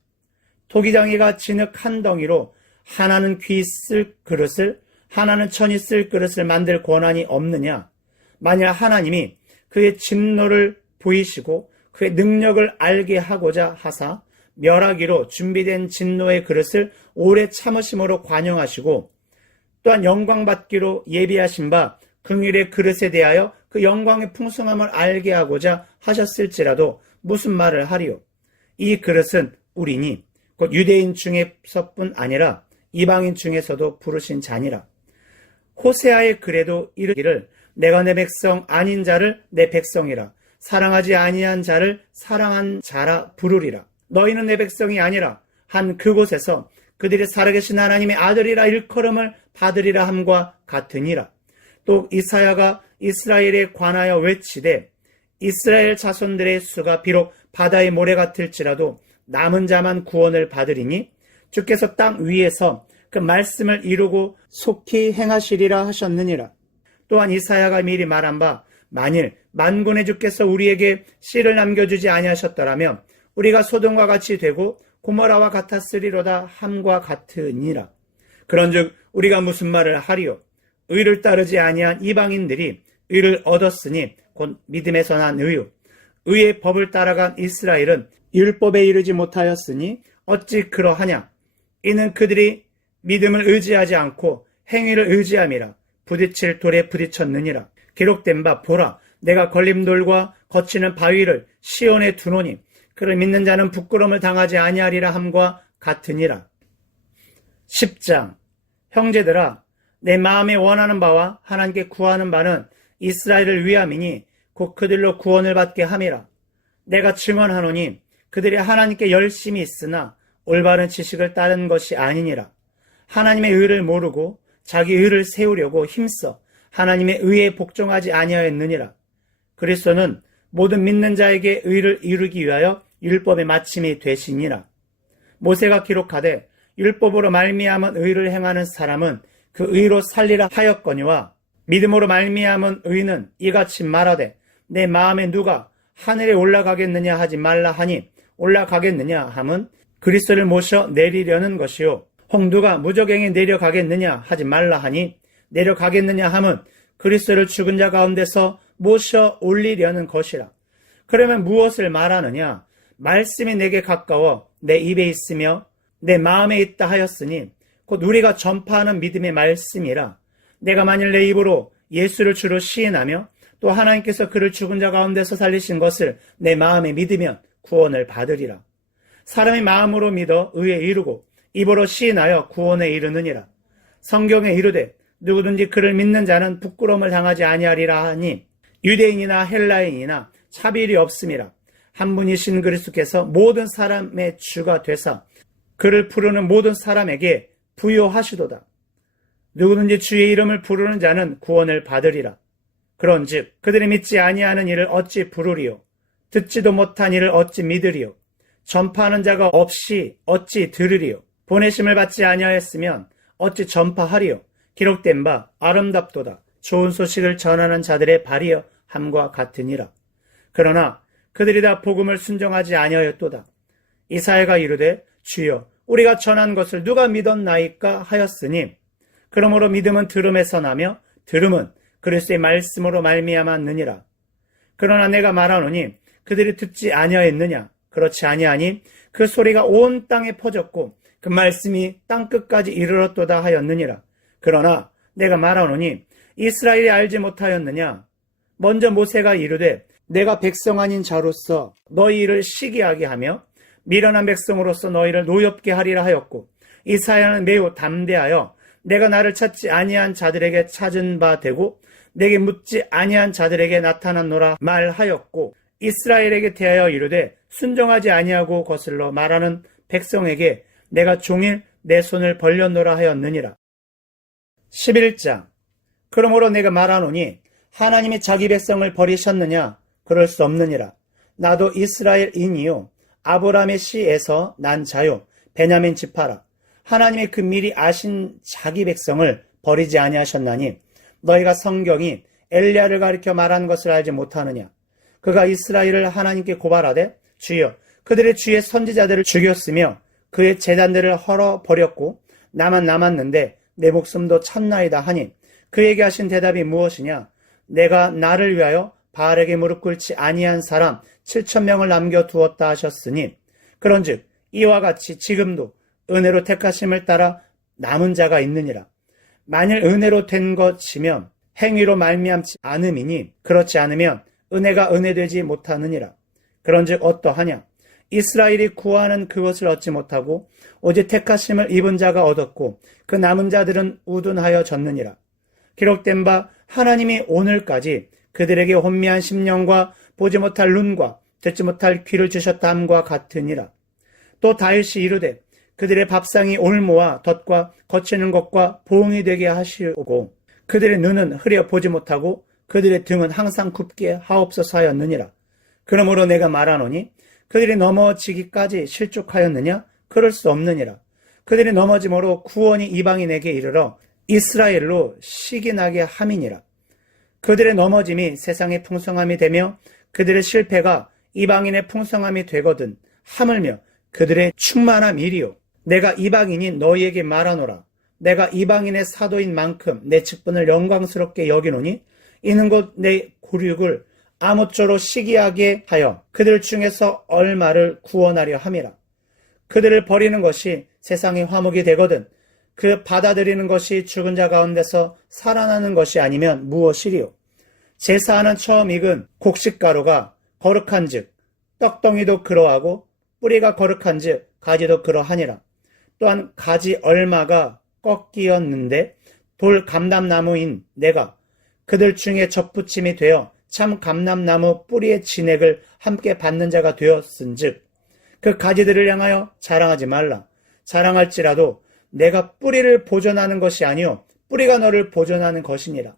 토기장이가 진흙 한 덩이로 하나는 귀 쓸 그릇을 하나는 천이 쓸 그릇을 만들 권한이 없느냐? 만약 하나님이 그의 진노를 보이시고 그의 능력을 알게 하고자 하사 멸하기로 준비된 진노의 그릇을 오래 참으심으로 관용하시고, 또한 영광받기로 예비하신 바 긍휼의 그릇에 대하여 그 영광의 풍성함을 알게 하고자 하셨을지라도 무슨 말을 하리요? 이 그릇은 우리니 곧 유대인 중에서뿐 아니라 이방인 중에서도 부르신 자니라. 호세아의 글에도 이르기를 내가 내 백성 아닌 자를 내 백성이라 사랑하지 아니한 자를 사랑한 자라 부르리라. 너희는 내 백성이 아니라 한 그곳에서 그들이 살아계신 하나님의 아들이라 일컬음을 받으리라 함과 같으니라. 또 이사야가 이스라엘에 관하여 외치되 이스라엘 자손들의 수가 비록 바다의 모래 같을지라도 남은 자만 구원을 받으리니 주께서 땅 위에서 그 말씀을 이루고 속히 행하시리라 하셨느니라. 또한 이사야가 미리 말한 바 만일 만군의 주께서 우리에게 씨를 남겨주지 아니하셨더라면 우리가 소돔과 같이 되고 고모라와 같았으리로다 함과 같으니라. 그런즉 우리가 무슨 말을 하리요? 의를 따르지 아니한 이방인들이 의를 얻었으니 곧 믿음에서 난 의요. 의의 법을 따라간 이스라엘은 율법에 이르지 못하였으니 어찌 그러하냐? 이는 그들이 믿음을 의지하지 않고 행위를 의지함이라. 부딪힐 돌에 부딪혔느니라. 기록된 바 보라, 내가 걸림돌과 거치는 바위를 시온에 두노니 그를 믿는 자는 부끄러움을 당하지 아니하리라 함과 같으니라. 10장. 형제들아, 내 마음에 원하는 바와 하나님께 구하는 바는 이스라엘을 위함이니 곧 그들로 구원을 받게 함이라. 내가 증언하노니 그들이 하나님께 열심히 있으나 올바른 지식을 따른 것이 아니니라. 하나님의 의를 모르고 자기 의를 세우려고 힘써 하나님의 의에 복종하지 아니하였느니라. 그리스도는 모든 믿는 자에게 의를 이루기 위하여 율법의 마침이 되시니라. 모세가 기록하되 율법으로 말미암은 의를 행하는 사람은 그 의로 살리라 하였거니와 믿음으로 말미암은 의는 이같이 말하되 내 마음에 누가 하늘에 올라가겠느냐 하지 말라 하니 올라가겠느냐 함은 그리스도를 모셔 내리려는 것이요 홍두가 무저갱에 내려가겠느냐 하지 말라 하니 내려가겠느냐 함은 그리스도를 죽은 자 가운데서 모셔 올리려는 것이라. 그러면 무엇을 말하느냐? 말씀이 내게 가까워 내 입에 있으며 내 마음에 있다 하였으니 곧 우리가 전파하는 믿음의 말씀이라. 내가 만일 내 입으로 예수를 주로 시인하며 또 하나님께서 그를 죽은 자 가운데서 살리신 것을 내 마음에 믿으면 구원을 받으리라. 사람이 마음으로 믿어 의에 이르고 입으로 시인하여 구원에 이르느니라. 성경에 이르되 누구든지 그를 믿는 자는 부끄러움을 당하지 아니하리라 하니 유대인이나 헬라인이나 차별이 없음이라. 한 분이신 그리스도께서 모든 사람의 주가 되사 그를 부르는 모든 사람에게 부요하시도다. 누구든지 주의 이름을 부르는 자는 구원을 받으리라. 그런즉 그들이 믿지 아니하는 이를 어찌 부르리요? 듣지도 못한 이를 어찌 믿으리요? 전파하는 자가 없이 어찌 들으리요? 보내심을 받지 아니하였으면 어찌 전파하리요? 기록된 바 아름답도다. 좋은 소식을 전하는 자들의 발이여 함과 같으니라. 그러나 그들이 다 복음을 순종하지 아니하였도다. 이사야가 이르되 주여 우리가 전한 것을 누가 믿었나이까 하였으니 그러므로 믿음은 들음에서 나며 들음은 그리스도의 말씀으로 말미암았느니라. 그러나 내가 말하노니 그들이 듣지 아니하였느냐? 그렇지 아니하니 그 소리가 온 땅에 퍼졌고 그 말씀이 땅끝까지 이르렀도다 하였느니라. 그러나 내가 말하노니 이스라엘이 알지 못하였느냐? 먼저 모세가 이르되 내가 백성 아닌 자로서 너희 일을 시기하게 하며 미련한 백성으로서 너희를 노엽게 하리라 하였고 이사야는 매우 담대하여 내가 나를 찾지 아니한 자들에게 찾은 바 되고 내게 묻지 아니한 자들에게 나타났노라 말하였고 이스라엘에게 대하여 이르되 순종하지 아니하고 거슬러 말하는 백성에게 내가 종일 내 손을 벌렸노라 하였느니라. 11장. 그러므로 내가 말하노니 하나님이 자기 백성을 버리셨느냐? 그럴 수 없느니라. 나도 이스라엘인이요 아브라함의 씨에서 난 자요 베냐민 지파라. 하나님이 그 미리 아신 자기 백성을 버리지 아니하셨나니 너희가 성경이 엘리야를 가리켜 말한 것을 알지 못하느냐? 그가 이스라엘을 하나님께 고발하되 주여 그들의 주의 선지자들을 죽였으며 그의 제단들을 헐어버렸고 나만 남았는데 내 목숨도 찼나이다 하니 그에게 하신 대답이 무엇이냐? 내가 나를 위하여 바알에게 무릎 꿇지 아니한 사람 7,000명을 남겨두었다 하셨으니 그런즉 이와 같이 지금도 은혜로 택하심을 따라 남은 자가 있느니라. 만일 은혜로 된 것이면 행위로 말미암지 않음이니 그렇지 않으면 은혜가 은혜되지 못하느니라. 그런즉 어떠하냐? 이스라엘이 구하는 그것을 얻지 못하고 오직 택하심을 입은 자가 얻었고 그 남은 자들은 우둔하여졌느니라. 기록된 바 하나님이 오늘까지 그들에게 혼미한 심령과 보지 못할 눈과 듣지 못할 귀를 주셨다 함과 같으니라. 또 다윗이 이르되 그들의 밥상이 올모와 덫과 거치는 것과 보응이 되게 하시고 그들의 눈은 흐려 보지 못하고 그들의 등은 항상 굽게 하옵소서 하였느니라. 그러므로 내가 말하노니 그들이 넘어지기까지 실족하였느냐? 그럴 수 없느니라. 그들이 넘어짐으로 구원이 이방인에게 이르러 이스라엘로 시기나게 함이니라. 그들의 넘어짐이 세상의 풍성함이 되며 그들의 실패가 이방인의 풍성함이 되거든 하물며 그들의 충만함이리요. 내가 이방인이 너희에게 말하노라. 내가 이방인의 사도인 만큼 내 직분을 영광스럽게 여기노니 이는 곧 내 고륙을 아무쪼록 시기하게 하여 그들 중에서 얼마를 구원하려 함이라. 그들을 버리는 것이 세상의 화목이 되거든 그 받아들이는 것이 죽은 자 가운데서 살아나는 것이 아니면 무엇이리요? 제사하는 처음 익은 곡식가루가 거룩한 즉 떡덩이도 그러하고 뿌리가 거룩한 즉 가지도 그러하니라. 또한 가지 얼마가 꺾이었는데 돌 감람나무인 내가 그들 중에 접붙임이 되어 참 감람나무 뿌리의 진액을 함께 받는 자가 되었은즉 그 가지들을 향하여 자랑하지 말라. 자랑할지라도 내가 뿌리를 보존하는 것이 아니요 뿌리가 너를 보존하는 것이니라.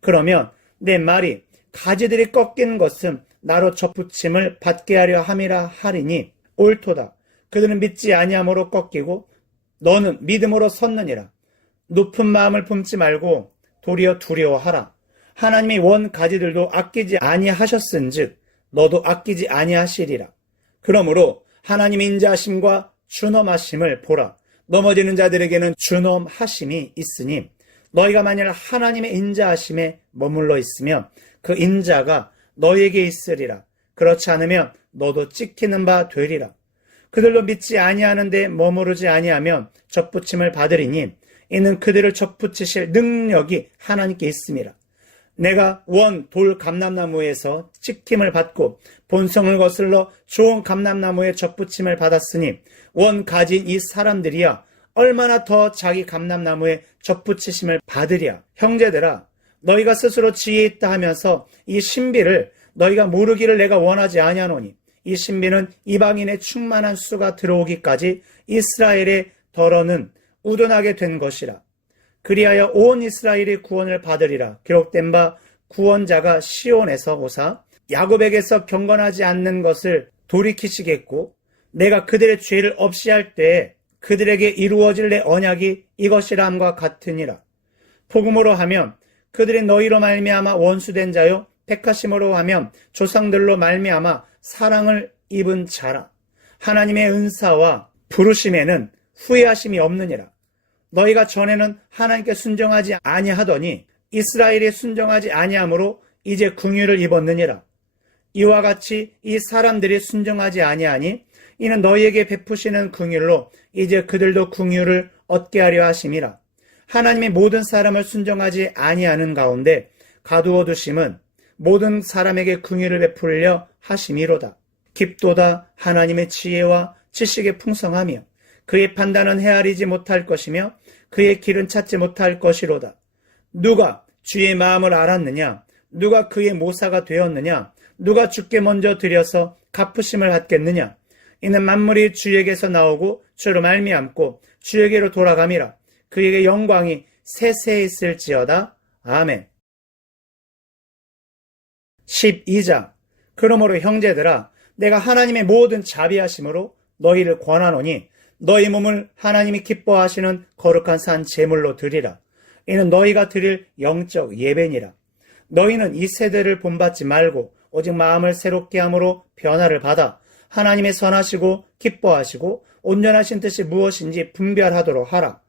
그러면 내 말이 가지들이 꺾이는 것은 나로 접붙임을 받게 하려 함이라 하리니 옳도다. 그들은 믿지 아니함으로 꺾이고 너는 믿음으로 섰느니라. 높은 마음을 품지 말고 도리어 두려워하라. 하나님이 원 가지들도 아끼지 아니하셨은즉 너도 아끼지 아니하시리라. 그러므로 하나님의 인자하심과 준엄하심을 보라. 넘어지는 자들에게는 준엄하심이 있으니 너희가 만일 하나님의 인자하심에 머물러 있으면 그 인자가 너희에게 있으리라. 그렇지 않으면 너도 찍히는 바 되리라. 그들도 믿지 아니하는데 머무르지 아니하면 접붙임을 받으리니 이는 그들을 접붙이실 능력이 하나님께 있음이라. 내가 원 돌 감람나무에서 찍힘을 받고 본성을 거슬러 좋은 감람나무에 접붙임을 받았으니 원 가진 이 사람들이야 얼마나 더 자기 감람나무에 접붙이심을 받으랴. 형제들아, 너희가 스스로 지혜 있다 하면서 이 신비를 너희가 모르기를 내가 원하지 아니하노니 이 신비는 이방인의 충만한 수가 들어오기까지 이스라엘의 덜어는 우둔하게 된 것이라. 그리하여 온 이스라엘이 구원을 받으리라. 기록된 바 구원자가 시온에서 오사 야곱에게서 경건하지 않는 것을 돌이키시겠고 내가 그들의 죄를 없이 할 때에 그들에게 이루어질 내 언약이 이것이라 함과 같으니라. 복음으로 하면 그들이 너희로 말미암아 원수된 자요 택하심으로 하면 조상들로 말미암아 사랑을 입은 자라. 하나님의 은사와 부르심에는 후회하심이 없느니라. 너희가 전에는 하나님께 순종하지 아니하더니 이스라엘이 순종하지 아니하므로 이제 긍휼을 입었느니라. 이와 같이 이 사람들이 순종하지 아니하니 이는 너희에게 베푸시는 긍휼로 이제 그들도 긍휼을 얻게 하려 하심이라. 하나님의 모든 사람을 순종하지 아니하는 가운데 가두어 두심은 모든 사람에게 긍휼을 베풀려 하심이로다. 깊도다 하나님의 지혜와 지식의 풍성하며 그의 판단은 헤아리지 못할 것이며 그의 길은 찾지 못할 것이로다. 누가 주의 마음을 알았느냐? 누가 그의 모사가 되었느냐? 누가 주께 먼저 드려서 갚으심을 받겠느냐? 이는 만물이 주에게서 나오고 주로 말미암고 주에게로 돌아감이라. 그에게 영광이 세세히 있을지어다. 아멘. 12장. 그러므로 형제들아, 내가 하나님의 모든 자비하심으로 너희를 권하노니 너희 몸을 하나님이 기뻐하시는 거룩한 산 제물로 드리라. 이는 너희가 드릴 영적 예배니라. 너희는 이 세대를 본받지 말고 오직 마음을 새롭게 함으로 변화를 받아 하나님의 선하시고 기뻐하시고 온전하신 뜻이 무엇인지 분별하도록 하라.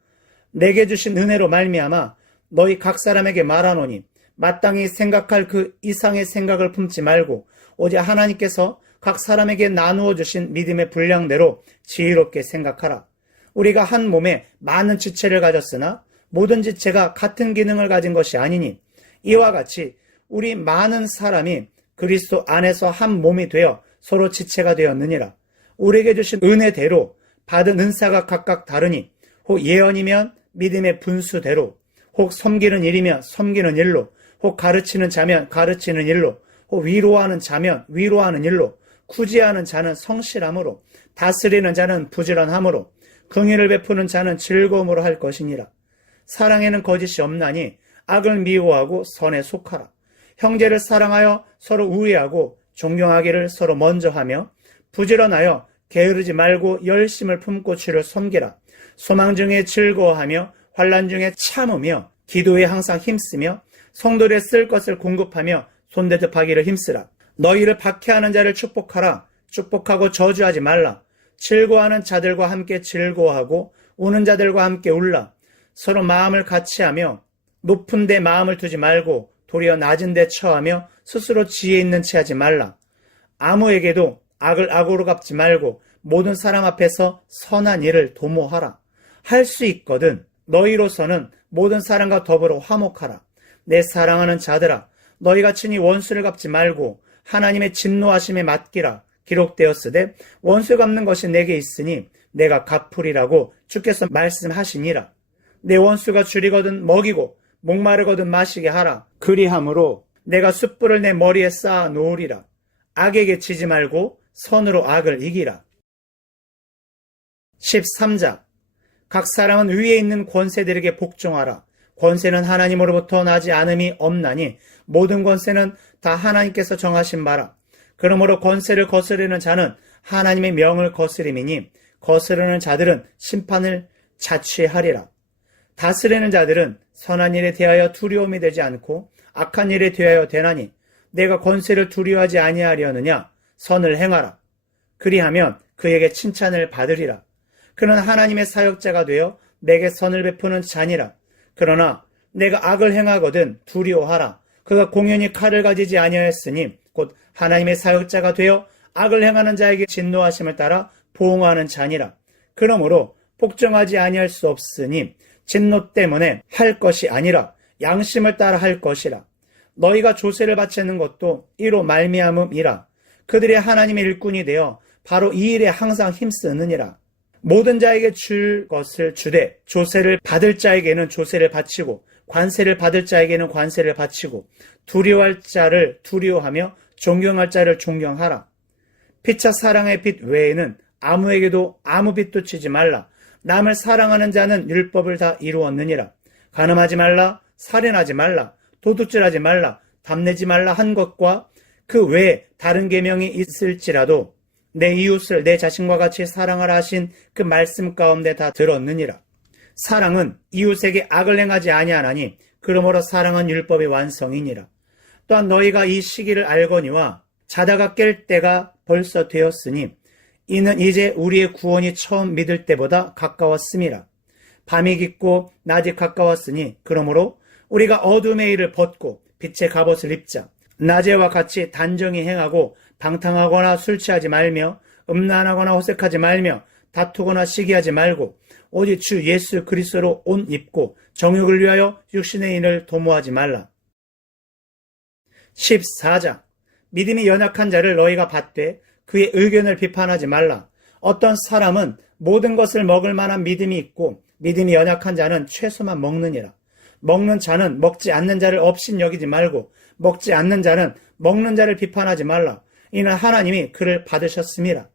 내게 주신 은혜로 말미암아 너희 각 사람에게 말하노니 마땅히 생각할 그 이상의 생각을 품지 말고 오직 하나님께서 각 사람에게 나누어 주신 믿음의 분량대로 지혜롭게 생각하라. 우리가 한 몸에 많은 지체를 가졌으나 모든 지체가 같은 기능을 가진 것이 아니니 이와 같이 우리 많은 사람이 그리스도 안에서 한 몸이 되어 서로 지체가 되었느니라. 우리에게 주신 은혜대로 받은 은사가 각각 다르니 혹 예언이면 믿음의 분수대로, 혹 섬기는 일이면 섬기는 일로, 혹 가르치는 자면 가르치는 일로, 혹 위로하는 자면 위로하는 일로, 구제하는 자는 성실함으로, 다스리는 자는 부지런함으로, 긍휼을 베푸는 자는 즐거움으로 할 것이니라. 사랑에는 거짓이 없나니 악을 미워하고 선에 속하라. 형제를 사랑하여 서로 우애하고 존경하기를 서로 먼저 하며 부지런하여 게으르지 말고 열심을 품고 주를 섬기라. 소망 중에 즐거워하며 환난 중에 참으며 기도에 항상 힘쓰며 성도들의 쓸 것을 공급하며 손대접하기를 힘쓰라. 너희를 박해하는 자를 축복하라. 축복하고 저주하지 말라. 즐거워하는 자들과 함께 즐거워하고 우는 자들과 함께 울라. 서로 마음을 같이하며 높은 데 마음을 두지 말고 도리어 낮은 데 처하며 스스로 지혜 있는 채 하지 말라. 아무에게도 악을 악으로 갚지 말고 모든 사람 앞에서 선한 일을 도모하라. 할 수 있거든 너희로서는 모든 사람과 더불어 화목하라. 내 사랑하는 자들아, 너희가 친히 원수를 갚지 말고 하나님의 진노하심에 맡기라. 기록되었으되 원수 갚는 것이 내게 있으니 내가 갚으리라고 주께서 말씀하시니라. 내 원수가 줄이거든 먹이고 목마르거든 마시게 하라. 그리함으로 내가 숯불을 내 머리에 쌓아 놓으리라. 악에게 지지 말고 선으로 악을 이기라. 13장. 각 사람은 위에 있는 권세들에게 복종하라. 권세는 하나님으로부터 나지 않음이 없나니 모든 권세는 다 하나님께서 정하신 바라. 그러므로 권세를 거스르는 자는 하나님의 명을 거스림이니 거스르는 자들은 심판을 자취하리라. 다스리는 자들은 선한 일에 대하여 두려움이 되지 않고 악한 일에 대하여 되나니 내가 권세를 두려워하지 아니하려느냐. 선을 행하라. 그리하면 그에게 칭찬을 받으리라. 그는 하나님의 사역자가 되어 내게 선을 베푸는 자니라. 그러나 내가 악을 행하거든 두려워하라. 그가 공연히 칼을 가지지 아니하였으니 곧 하나님의 사역자가 되어 악을 행하는 자에게 진노하심을 따라 보응하는 자니라. 그러므로 복종하지 아니할 수 없으니 진노 때문에 할 것이 아니라 양심을 따라 할 것이라. 너희가 조세를 바치는 것도 이로 말미암음이라. 그들이 하나님의 일꾼이 되어 바로 이 일에 항상 힘쓰느니라. 모든 자에게 줄 것을 주되 조세를 받을 자에게는 조세를 바치고 관세를 받을 자에게는 관세를 바치고 두려워할 자를 두려워하며 존경할 자를 존경하라. 피차 사랑의 빚 외에는 아무에게도 아무 빚도 치지 말라. 남을 사랑하는 자는 율법을 다 이루었느니라. 간음하지 말라, 살인하지 말라, 도둑질하지 말라, 담내지 말라 한 것과 그 외에 다른 계명이 있을지라도 내 이웃을 내 자신과 같이 사랑하라 하신 그 말씀 가운데 다 들었느니라. 사랑은 이웃에게 악을 행하지 아니하나니 그러므로 사랑은 율법의 완성이니라. 또한 너희가 이 시기를 알거니와 자다가 깰 때가 벌써 되었으니 이는 이제 우리의 구원이 처음 믿을 때보다 가까웠음이라. 밤이 깊고 낮이 가까웠으니 그러므로 우리가 어둠의 일을 벗고 빛의 갑옷을 입자. 낮에와 같이 단정히 행하고 방탕하거나 술 취하지 말며 음란하거나 호색하지 말며 다투거나 시기하지 말고 오직 주 예수 그리스도로 옷 입고 정욕을 위하여 육신의 인을 도모하지 말라. 14장. 믿음이 연약한 자를 너희가 받되 그의 의견을 비판하지 말라. 어떤 사람은 모든 것을 먹을 만한 믿음이 있고 믿음이 연약한 자는 채소만 먹느니라. 먹는 자는 먹지 않는 자를 업신 여기지 말고 먹지 않는 자는 먹는 자를 비판하지 말라. 이는 하나님이 그를 받으셨음이라.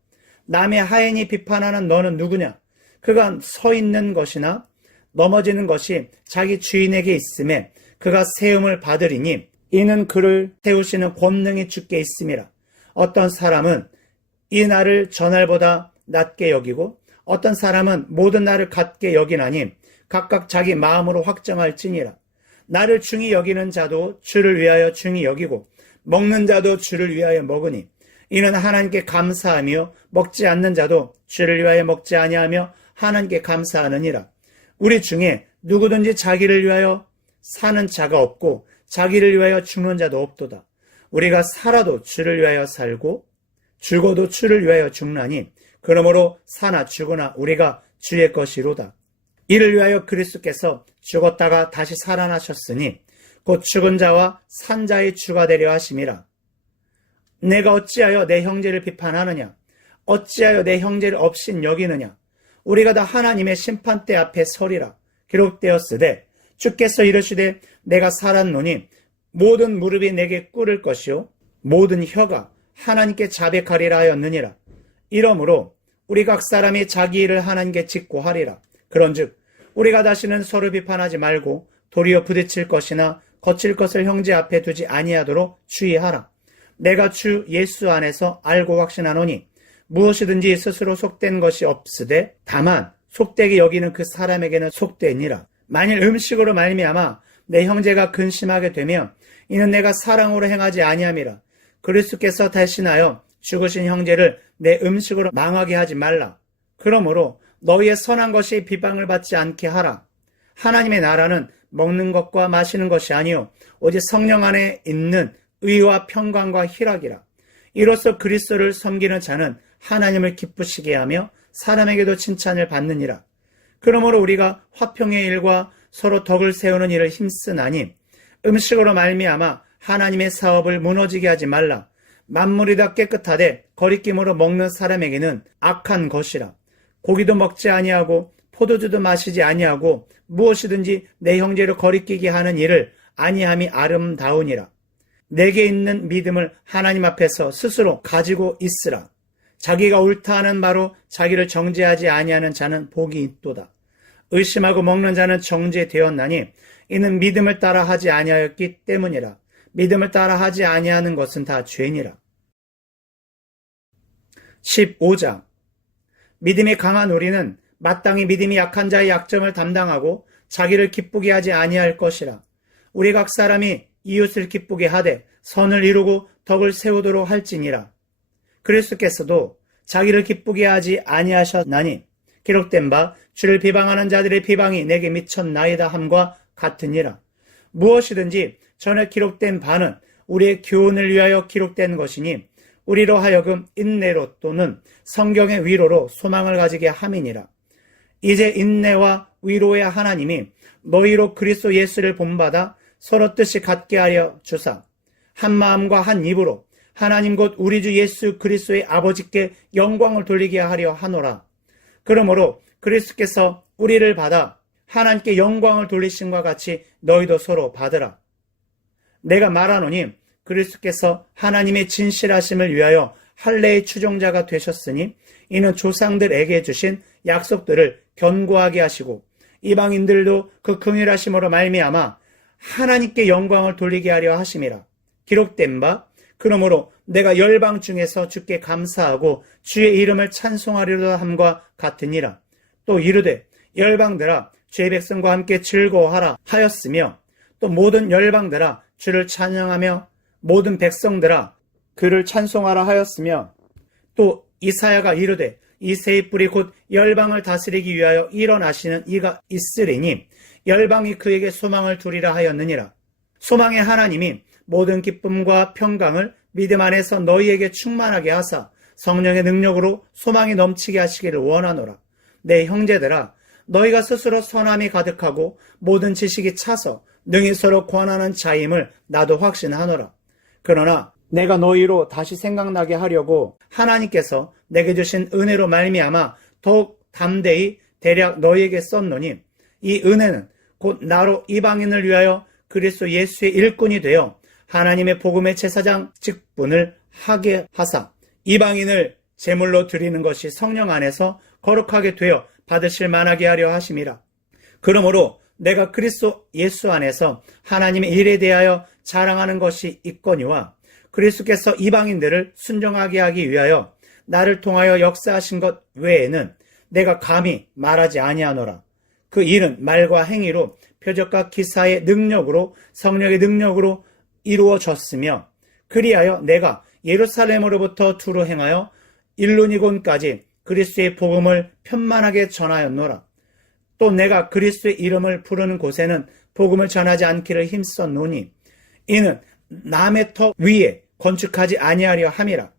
남의 하인이 비판하는 너는 누구냐? 그가 서 있는 것이나 넘어지는 것이 자기 주인에게 있음에 그가 세움을 받으리니 이는 그를 세우시는 권능이 주께 있음이라. 어떤 사람은 이 날을 저날보다 낮게 여기고 어떤 사람은 모든 날을 같게 여기나니 각각 자기 마음으로 확정할지니라. 나를 중히 여기는 자도 주를 위하여 중히 여기고 먹는 자도 주를 위하여 먹으니 이는 하나님께 감사하며 먹지 않는 자도 주를 위하여 먹지 아니하며 하나님께 감사하느니라. 우리 중에 누구든지 자기를 위하여 사는 자가 없고 자기를 위하여 죽는 자도 없도다. 우리가 살아도 주를 위하여 살고 죽어도 주를 위하여 죽나니 그러므로 사나 죽으나 우리가 주의 것이로다. 이를 위하여 그리스도께서 죽었다가 다시 살아나셨으니 곧 죽은 자와 산 자의 주가 되려 하심이라. 내가 어찌하여 내 형제를 비판하느냐? 어찌하여 내 형제를 업신 여기느냐? 우리가 다 하나님의 심판대 앞에 서리라. 기록되었으되 주께서 이르시되 내가 살았노니 모든 무릎이 내게 꿇을 것이요 모든 혀가 하나님께 자백하리라 하였느니라. 이러므로 우리 각 사람이 자기 일을 하나님께 짓고 하리라. 그런즉 우리가 다시는 서로 비판하지 말고 도리어 부딪힐 것이나 거칠 것을 형제 앞에 두지 아니하도록 주의하라. 내가 주 예수 안에서 알고 확신하노니 무엇이든지 스스로 속된 것이 없으되 다만 속되게 여기는 그 사람에게는 속되니라. 만일 음식으로 말미암아 내 형제가 근심하게 되면 이는 내가 사랑으로 행하지 아니함이라. 그리스도께서 대신하여 죽으신 형제를 내 음식으로 망하게 하지 말라. 그러므로 너희의 선한 것이 비방을 받지 않게 하라. 하나님의 나라는 먹는 것과 마시는 것이 아니요 오직 성령 안에 있는 의와 평강과 희락이라. 이로써 그리스도를 섬기는 자는 하나님을 기쁘시게 하며 사람에게도 칭찬을 받느니라. 그러므로 우리가 화평의 일과 서로 덕을 세우는 일을 힘쓰나니 음식으로 말미암아 하나님의 사업을 무너지게 하지 말라. 만물이 다 깨끗하되 거리낌으로 먹는 사람에게는 악한 것이라. 고기도 먹지 아니하고 포도주도 마시지 아니하고 무엇이든지 내 형제를 거리끼게 하는 일을 아니함이 아름다우니라. 내게 있는 믿음을 하나님 앞에서 스스로 가지고 있으라. 자기가 옳다 하는 바로 자기를 정죄하지 아니하는 자는 복이 있도다. 의심하고 먹는 자는 정죄되었나니 이는 믿음을 따라 하지 아니하였기 때문이라. 믿음을 따라 하지 아니하는 것은 다 죄니라. 15장. 믿음이 강한 우리는 마땅히 믿음이 약한 자의 약점을 담당하고 자기를 기쁘게 하지 아니할 것이라. 우리 각 사람이 이웃을 기쁘게 하되 선을 이루고 덕을 세우도록 할지니라. 그리스도께서도 자기를 기쁘게 하지 아니하셨나니 기록된 바 주를 비방하는 자들의 비방이 내게 미쳤나이다 함과 같으니라. 무엇이든지 전에 기록된 바는 우리의 교훈을 위하여 기록된 것이니 우리로 하여금 인내로 또는 성경의 위로로 소망을 가지게 함이니라. 이제 인내와 위로의 하나님이 너희로 그리스도 예수를 본받아 서로 뜻이 같게 하려 주사 한 마음과 한 입으로 하나님 곧 우리 주 예수 그리스도의 아버지께 영광을 돌리게 하려 하노라. 그러므로 그리스도께서 우리를 받아 하나님께 영광을 돌리심과 같이 너희도 서로 받으라. 내가 말하노니 그리스도께서 하나님의 진실하심을 위하여 할례의 추종자가 되셨으니 이는 조상들에게 주신 약속들을 견고하게 하시고 이방인들도 그 긍휼하심으로 말미암아 하나님께 영광을 돌리게 하려 하심이라. 기록된 바 그러므로 내가 열방 중에서 주께 감사하고 주의 이름을 찬송하리로다 함과 같으니라. 또 이르되 열방들아 주의 백성과 함께 즐거워하라 하였으며 또 모든 열방들아 주를 찬양하며 모든 백성들아 그를 찬송하라 하였으며 또 이사야가 이르되 이새의 뿔이 곧 열방을 다스리기 위하여 일어나시는 이가 있으리니 열방이 그에게 소망을 두리라 하였느니라. 소망의 하나님이 모든 기쁨과 평강을 믿음 안에서 너희에게 충만하게 하사 성령의 능력으로 소망이 넘치게 하시기를 원하노라. 내 형제들아 너희가 스스로 선함이 가득하고 모든 지식이 차서 능히 서로 권하는 자임을 나도 확신하노라. 그러나 내가 너희로 다시 생각나게 하려고 하나님께서 내게 주신 은혜로 말미암아 더욱 담대히 대략 너희에게 썼노니 이 은혜는 곧 나로 이방인을 위하여 그리스도 예수의 일꾼이 되어 하나님의 복음의 제사장 직분을 하게 하사 이방인을 제물로 드리는 것이 성령 안에서 거룩하게 되어 받으실 만하게 하려 하심이라. 그러므로 내가 그리스도 예수 안에서 하나님의 일에 대하여 자랑하는 것이 있거니와 그리스도께서 이방인들을 순종하게 하기 위하여 나를 통하여 역사하신 것 외에는 내가 감히 말하지 아니하노라. 그 일은 말과 행위로 표적과 기사의 능력으로 성령의 능력으로 이루어졌으며 그리하여 내가 예루살렘으로부터 두루 행하여 일루니곤까지 그리스도의 복음을 편만하게 전하였노라. 또 내가 그리스도의 이름을 부르는 곳에는 복음을 전하지 않기를 힘썼노니 이는 남의 터 위에 건축하지 아니하려 함이라.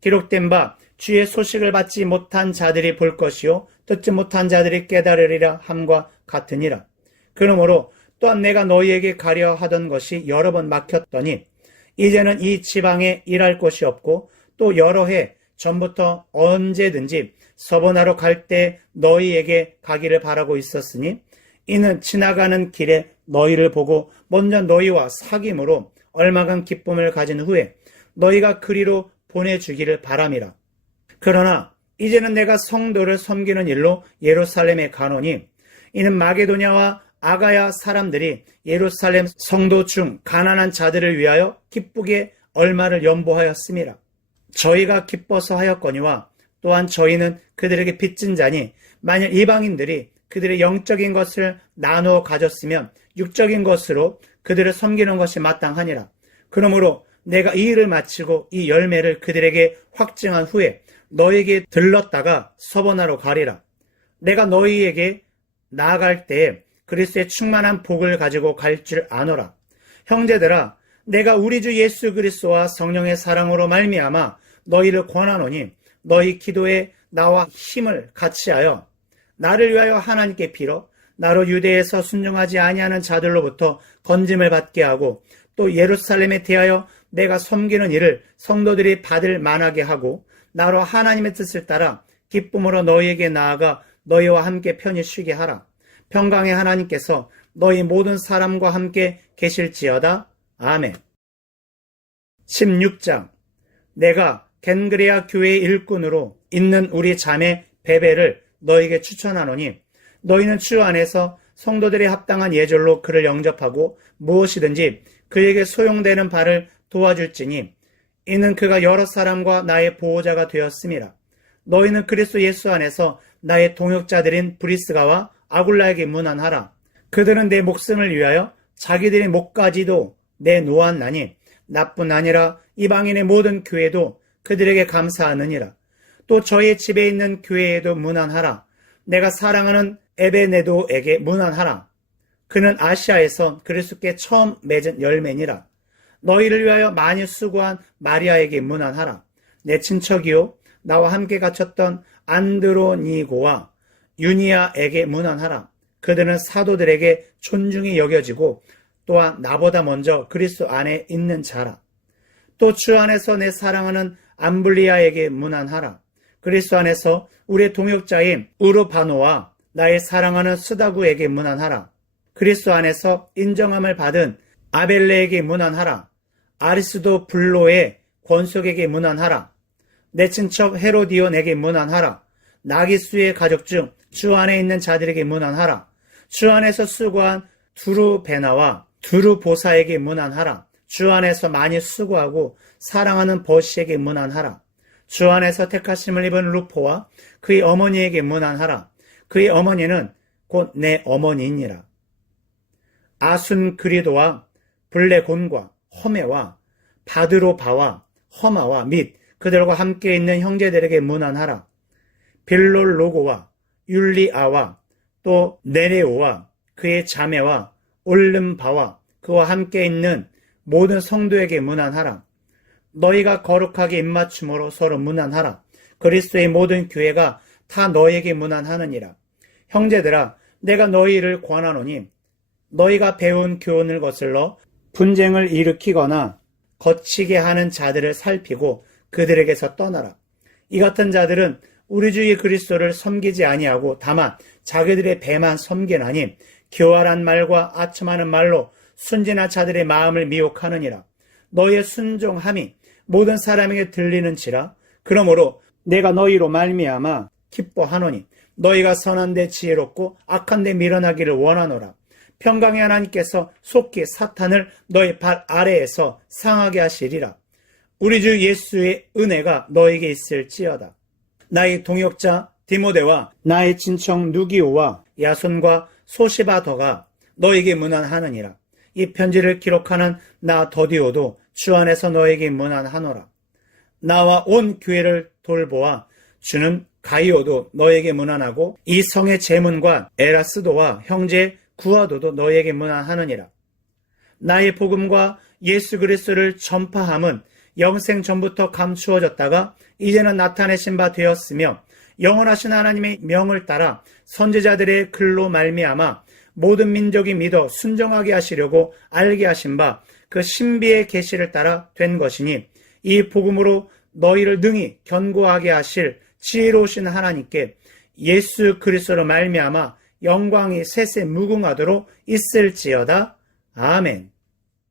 기록된 바 주의 소식을 받지 못한 자들이 볼 것이요 듣지 못한 자들이 깨달으리라 함과 같으니라. 그러므로 또한 내가 너희에게 가려 하던 것이 여러 번 막혔더니 이제는 이 지방에 일할 곳이 없고 또 여러 해 전부터 언제든지 서번하러 갈 때 너희에게 가기를 바라고 있었으니 이는 지나가는 길에 너희를 보고 먼저 너희와 사귐으로 얼마간 기쁨을 가진 후에 너희가 그리로 보내주기를 바람이라. 그러나 이제는 내가 성도를 섬기는 일로 예루살렘에 가노니 이는 마게도냐와 아가야 사람들이 예루살렘 성도 중 가난한 자들을 위하여 기쁘게 얼마를 연보하였음이라. 저희가 기뻐서 하였거니와 또한 저희는 그들에게 빚진 자니 만일 이방인들이 그들의 영적인 것을 나누어 가졌으면 육적인 것으로 그들을 섬기는 것이 마땅하니라. 그러므로 내가 이 일을 마치고 이 열매를 그들에게 확증한 후에 너희에게 들렀다가 서번하러 가리라. 내가 너희에게 나아갈 때에 그리스도의 충만한 복을 가지고 갈 줄 아노라. 형제들아 내가 우리 주 예수 그리스도와 성령의 사랑으로 말미암아 너희를 권하노니 너희 기도에 나와 힘을 같이하여 나를 위하여 하나님께 빌어 나로 유대에서 순종하지 아니하는 자들로부터 건짐을 받게 하고 또 예루살렘에 대하여 내가 섬기는 일을 성도들이 받을 만하게 하고 나로 하나님의 뜻을 따라 기쁨으로 너희에게 나아가 너희와 함께 편히 쉬게 하라. 평강의 하나님께서 너희 모든 사람과 함께 계실지어다. 아멘. 16장. 내가 겐그레아 교회의 일꾼으로 있는 우리 자매 베베를 너에게 추천하노니 너희는 주 안에서 성도들이 합당한 예절로 그를 영접하고 무엇이든지 그에게 소용되는 바를 도와줄지니 이는 그가 여러 사람과 나의 보호자가 되었음이라. 너희는 그리스도 예수 안에서 나의 동역자들인 브리스가와 아굴라에게 문안하라. 그들은 내 목숨을 위하여 자기들의 목까지도 내놓았나니 나뿐 아니라 이방인의 모든 교회도 그들에게 감사하느니라. 또 저희 집에 있는 교회에도 문안하라. 내가 사랑하는 에베네도에게 문안하라. 그는 아시아에서 그리스도께 처음 맺은 열매니라. 너희를 위하여 많이 수고한 마리아에게 문안하라. 내 친척이요 나와 함께 갇혔던 안드로니고와 유니아에게 문안하라. 그들은 사도들에게 존중이 여겨지고 또한 나보다 먼저 그리스도 안에 있는 자라. 또 주 안에서 내 사랑하는 암블리아에게 문안하라. 그리스도 안에서 우리의 동역자인 우르바노와 나의 사랑하는 스다구에게 문안하라. 그리스도 안에서 인정함을 받은 아벨레에게 문안하라. 아리스도 블로의 권속에게 문안하라. 내 친척 헤로디온에게 문안하라. 나기수의 가족 중 주 안에 있는 자들에게 문안하라. 주 안에서 수고한 두루베나와 두루보사에게 문안하라. 주 안에서 많이 수고하고 사랑하는 버시에게 문안하라. 주 안에서 택하심을 입은 루포와 그의 어머니에게 문안하라. 그의 어머니는 곧 내 어머니이니라. 아순그리도와 블레곤과 허메와 바드로바와 허마와 및 그들과 함께 있는 형제들에게 문안하라. 빌롤로고와 율리아와 또 네레오와 그의 자매와 올름바와 그와 함께 있는 모든 성도에게 문안하라. 너희가 거룩하게 입맞춤으로 서로 문안하라. 그리스도의 모든 교회가 다 너희에게 문안하느니라. 형제들아, 내가 너희를 권하노니 너희가 배운 교훈을 거슬러 분쟁을 일으키거나 거치게 하는 자들을 살피고 그들에게서 떠나라. 이 같은 자들은 우리 주의 그리스도를 섬기지 아니하고 다만 자기들의 배만 섬기나니 교활한 말과 아첨하는 말로 순진한 자들의 마음을 미혹하느니라. 너희의 순종함이 모든 사람에게 들리는지라. 그러므로 내가 너희로 말미암아 기뻐하노니 너희가 선한 데 지혜롭고 악한 데 밀어나기를 원하노라. 평강의 하나님께서 속히 사탄을 너희 발 아래에서 상하게 하시리라. 우리 주 예수의 은혜가 너에게 있을지어다. 나의 동역자 디모데와 나의 친척 누기오와 야손과 소시바더가 너에게 문안하느니라. 이 편지를 기록하는 나 더디오도 주 안에서 너에게 문안하노라. 나와 온 교회를 돌보아 주는 가이오도 너에게 문안하고 이 성의 제문관 에라스도와 형제 구아도도 너에게 문안하느니라. 나의 복음과 예수 그리스도를 전파함은 영생 전부터 감추어졌다가 이제는 나타내신 바 되었으며 영원하신 하나님의 명을 따라 선지자들의 글로 말미암아 모든 민족이 믿어 순종하게 하시려고 알게 하신 바 그 신비의 계시를 따라 된 것이니 이 복음으로 너희를 능히 견고하게 하실 지혜로우신 하나님께 예수 그리스도로 말미암아 영광이 세세 무궁하도록 있을지어다. 아멘.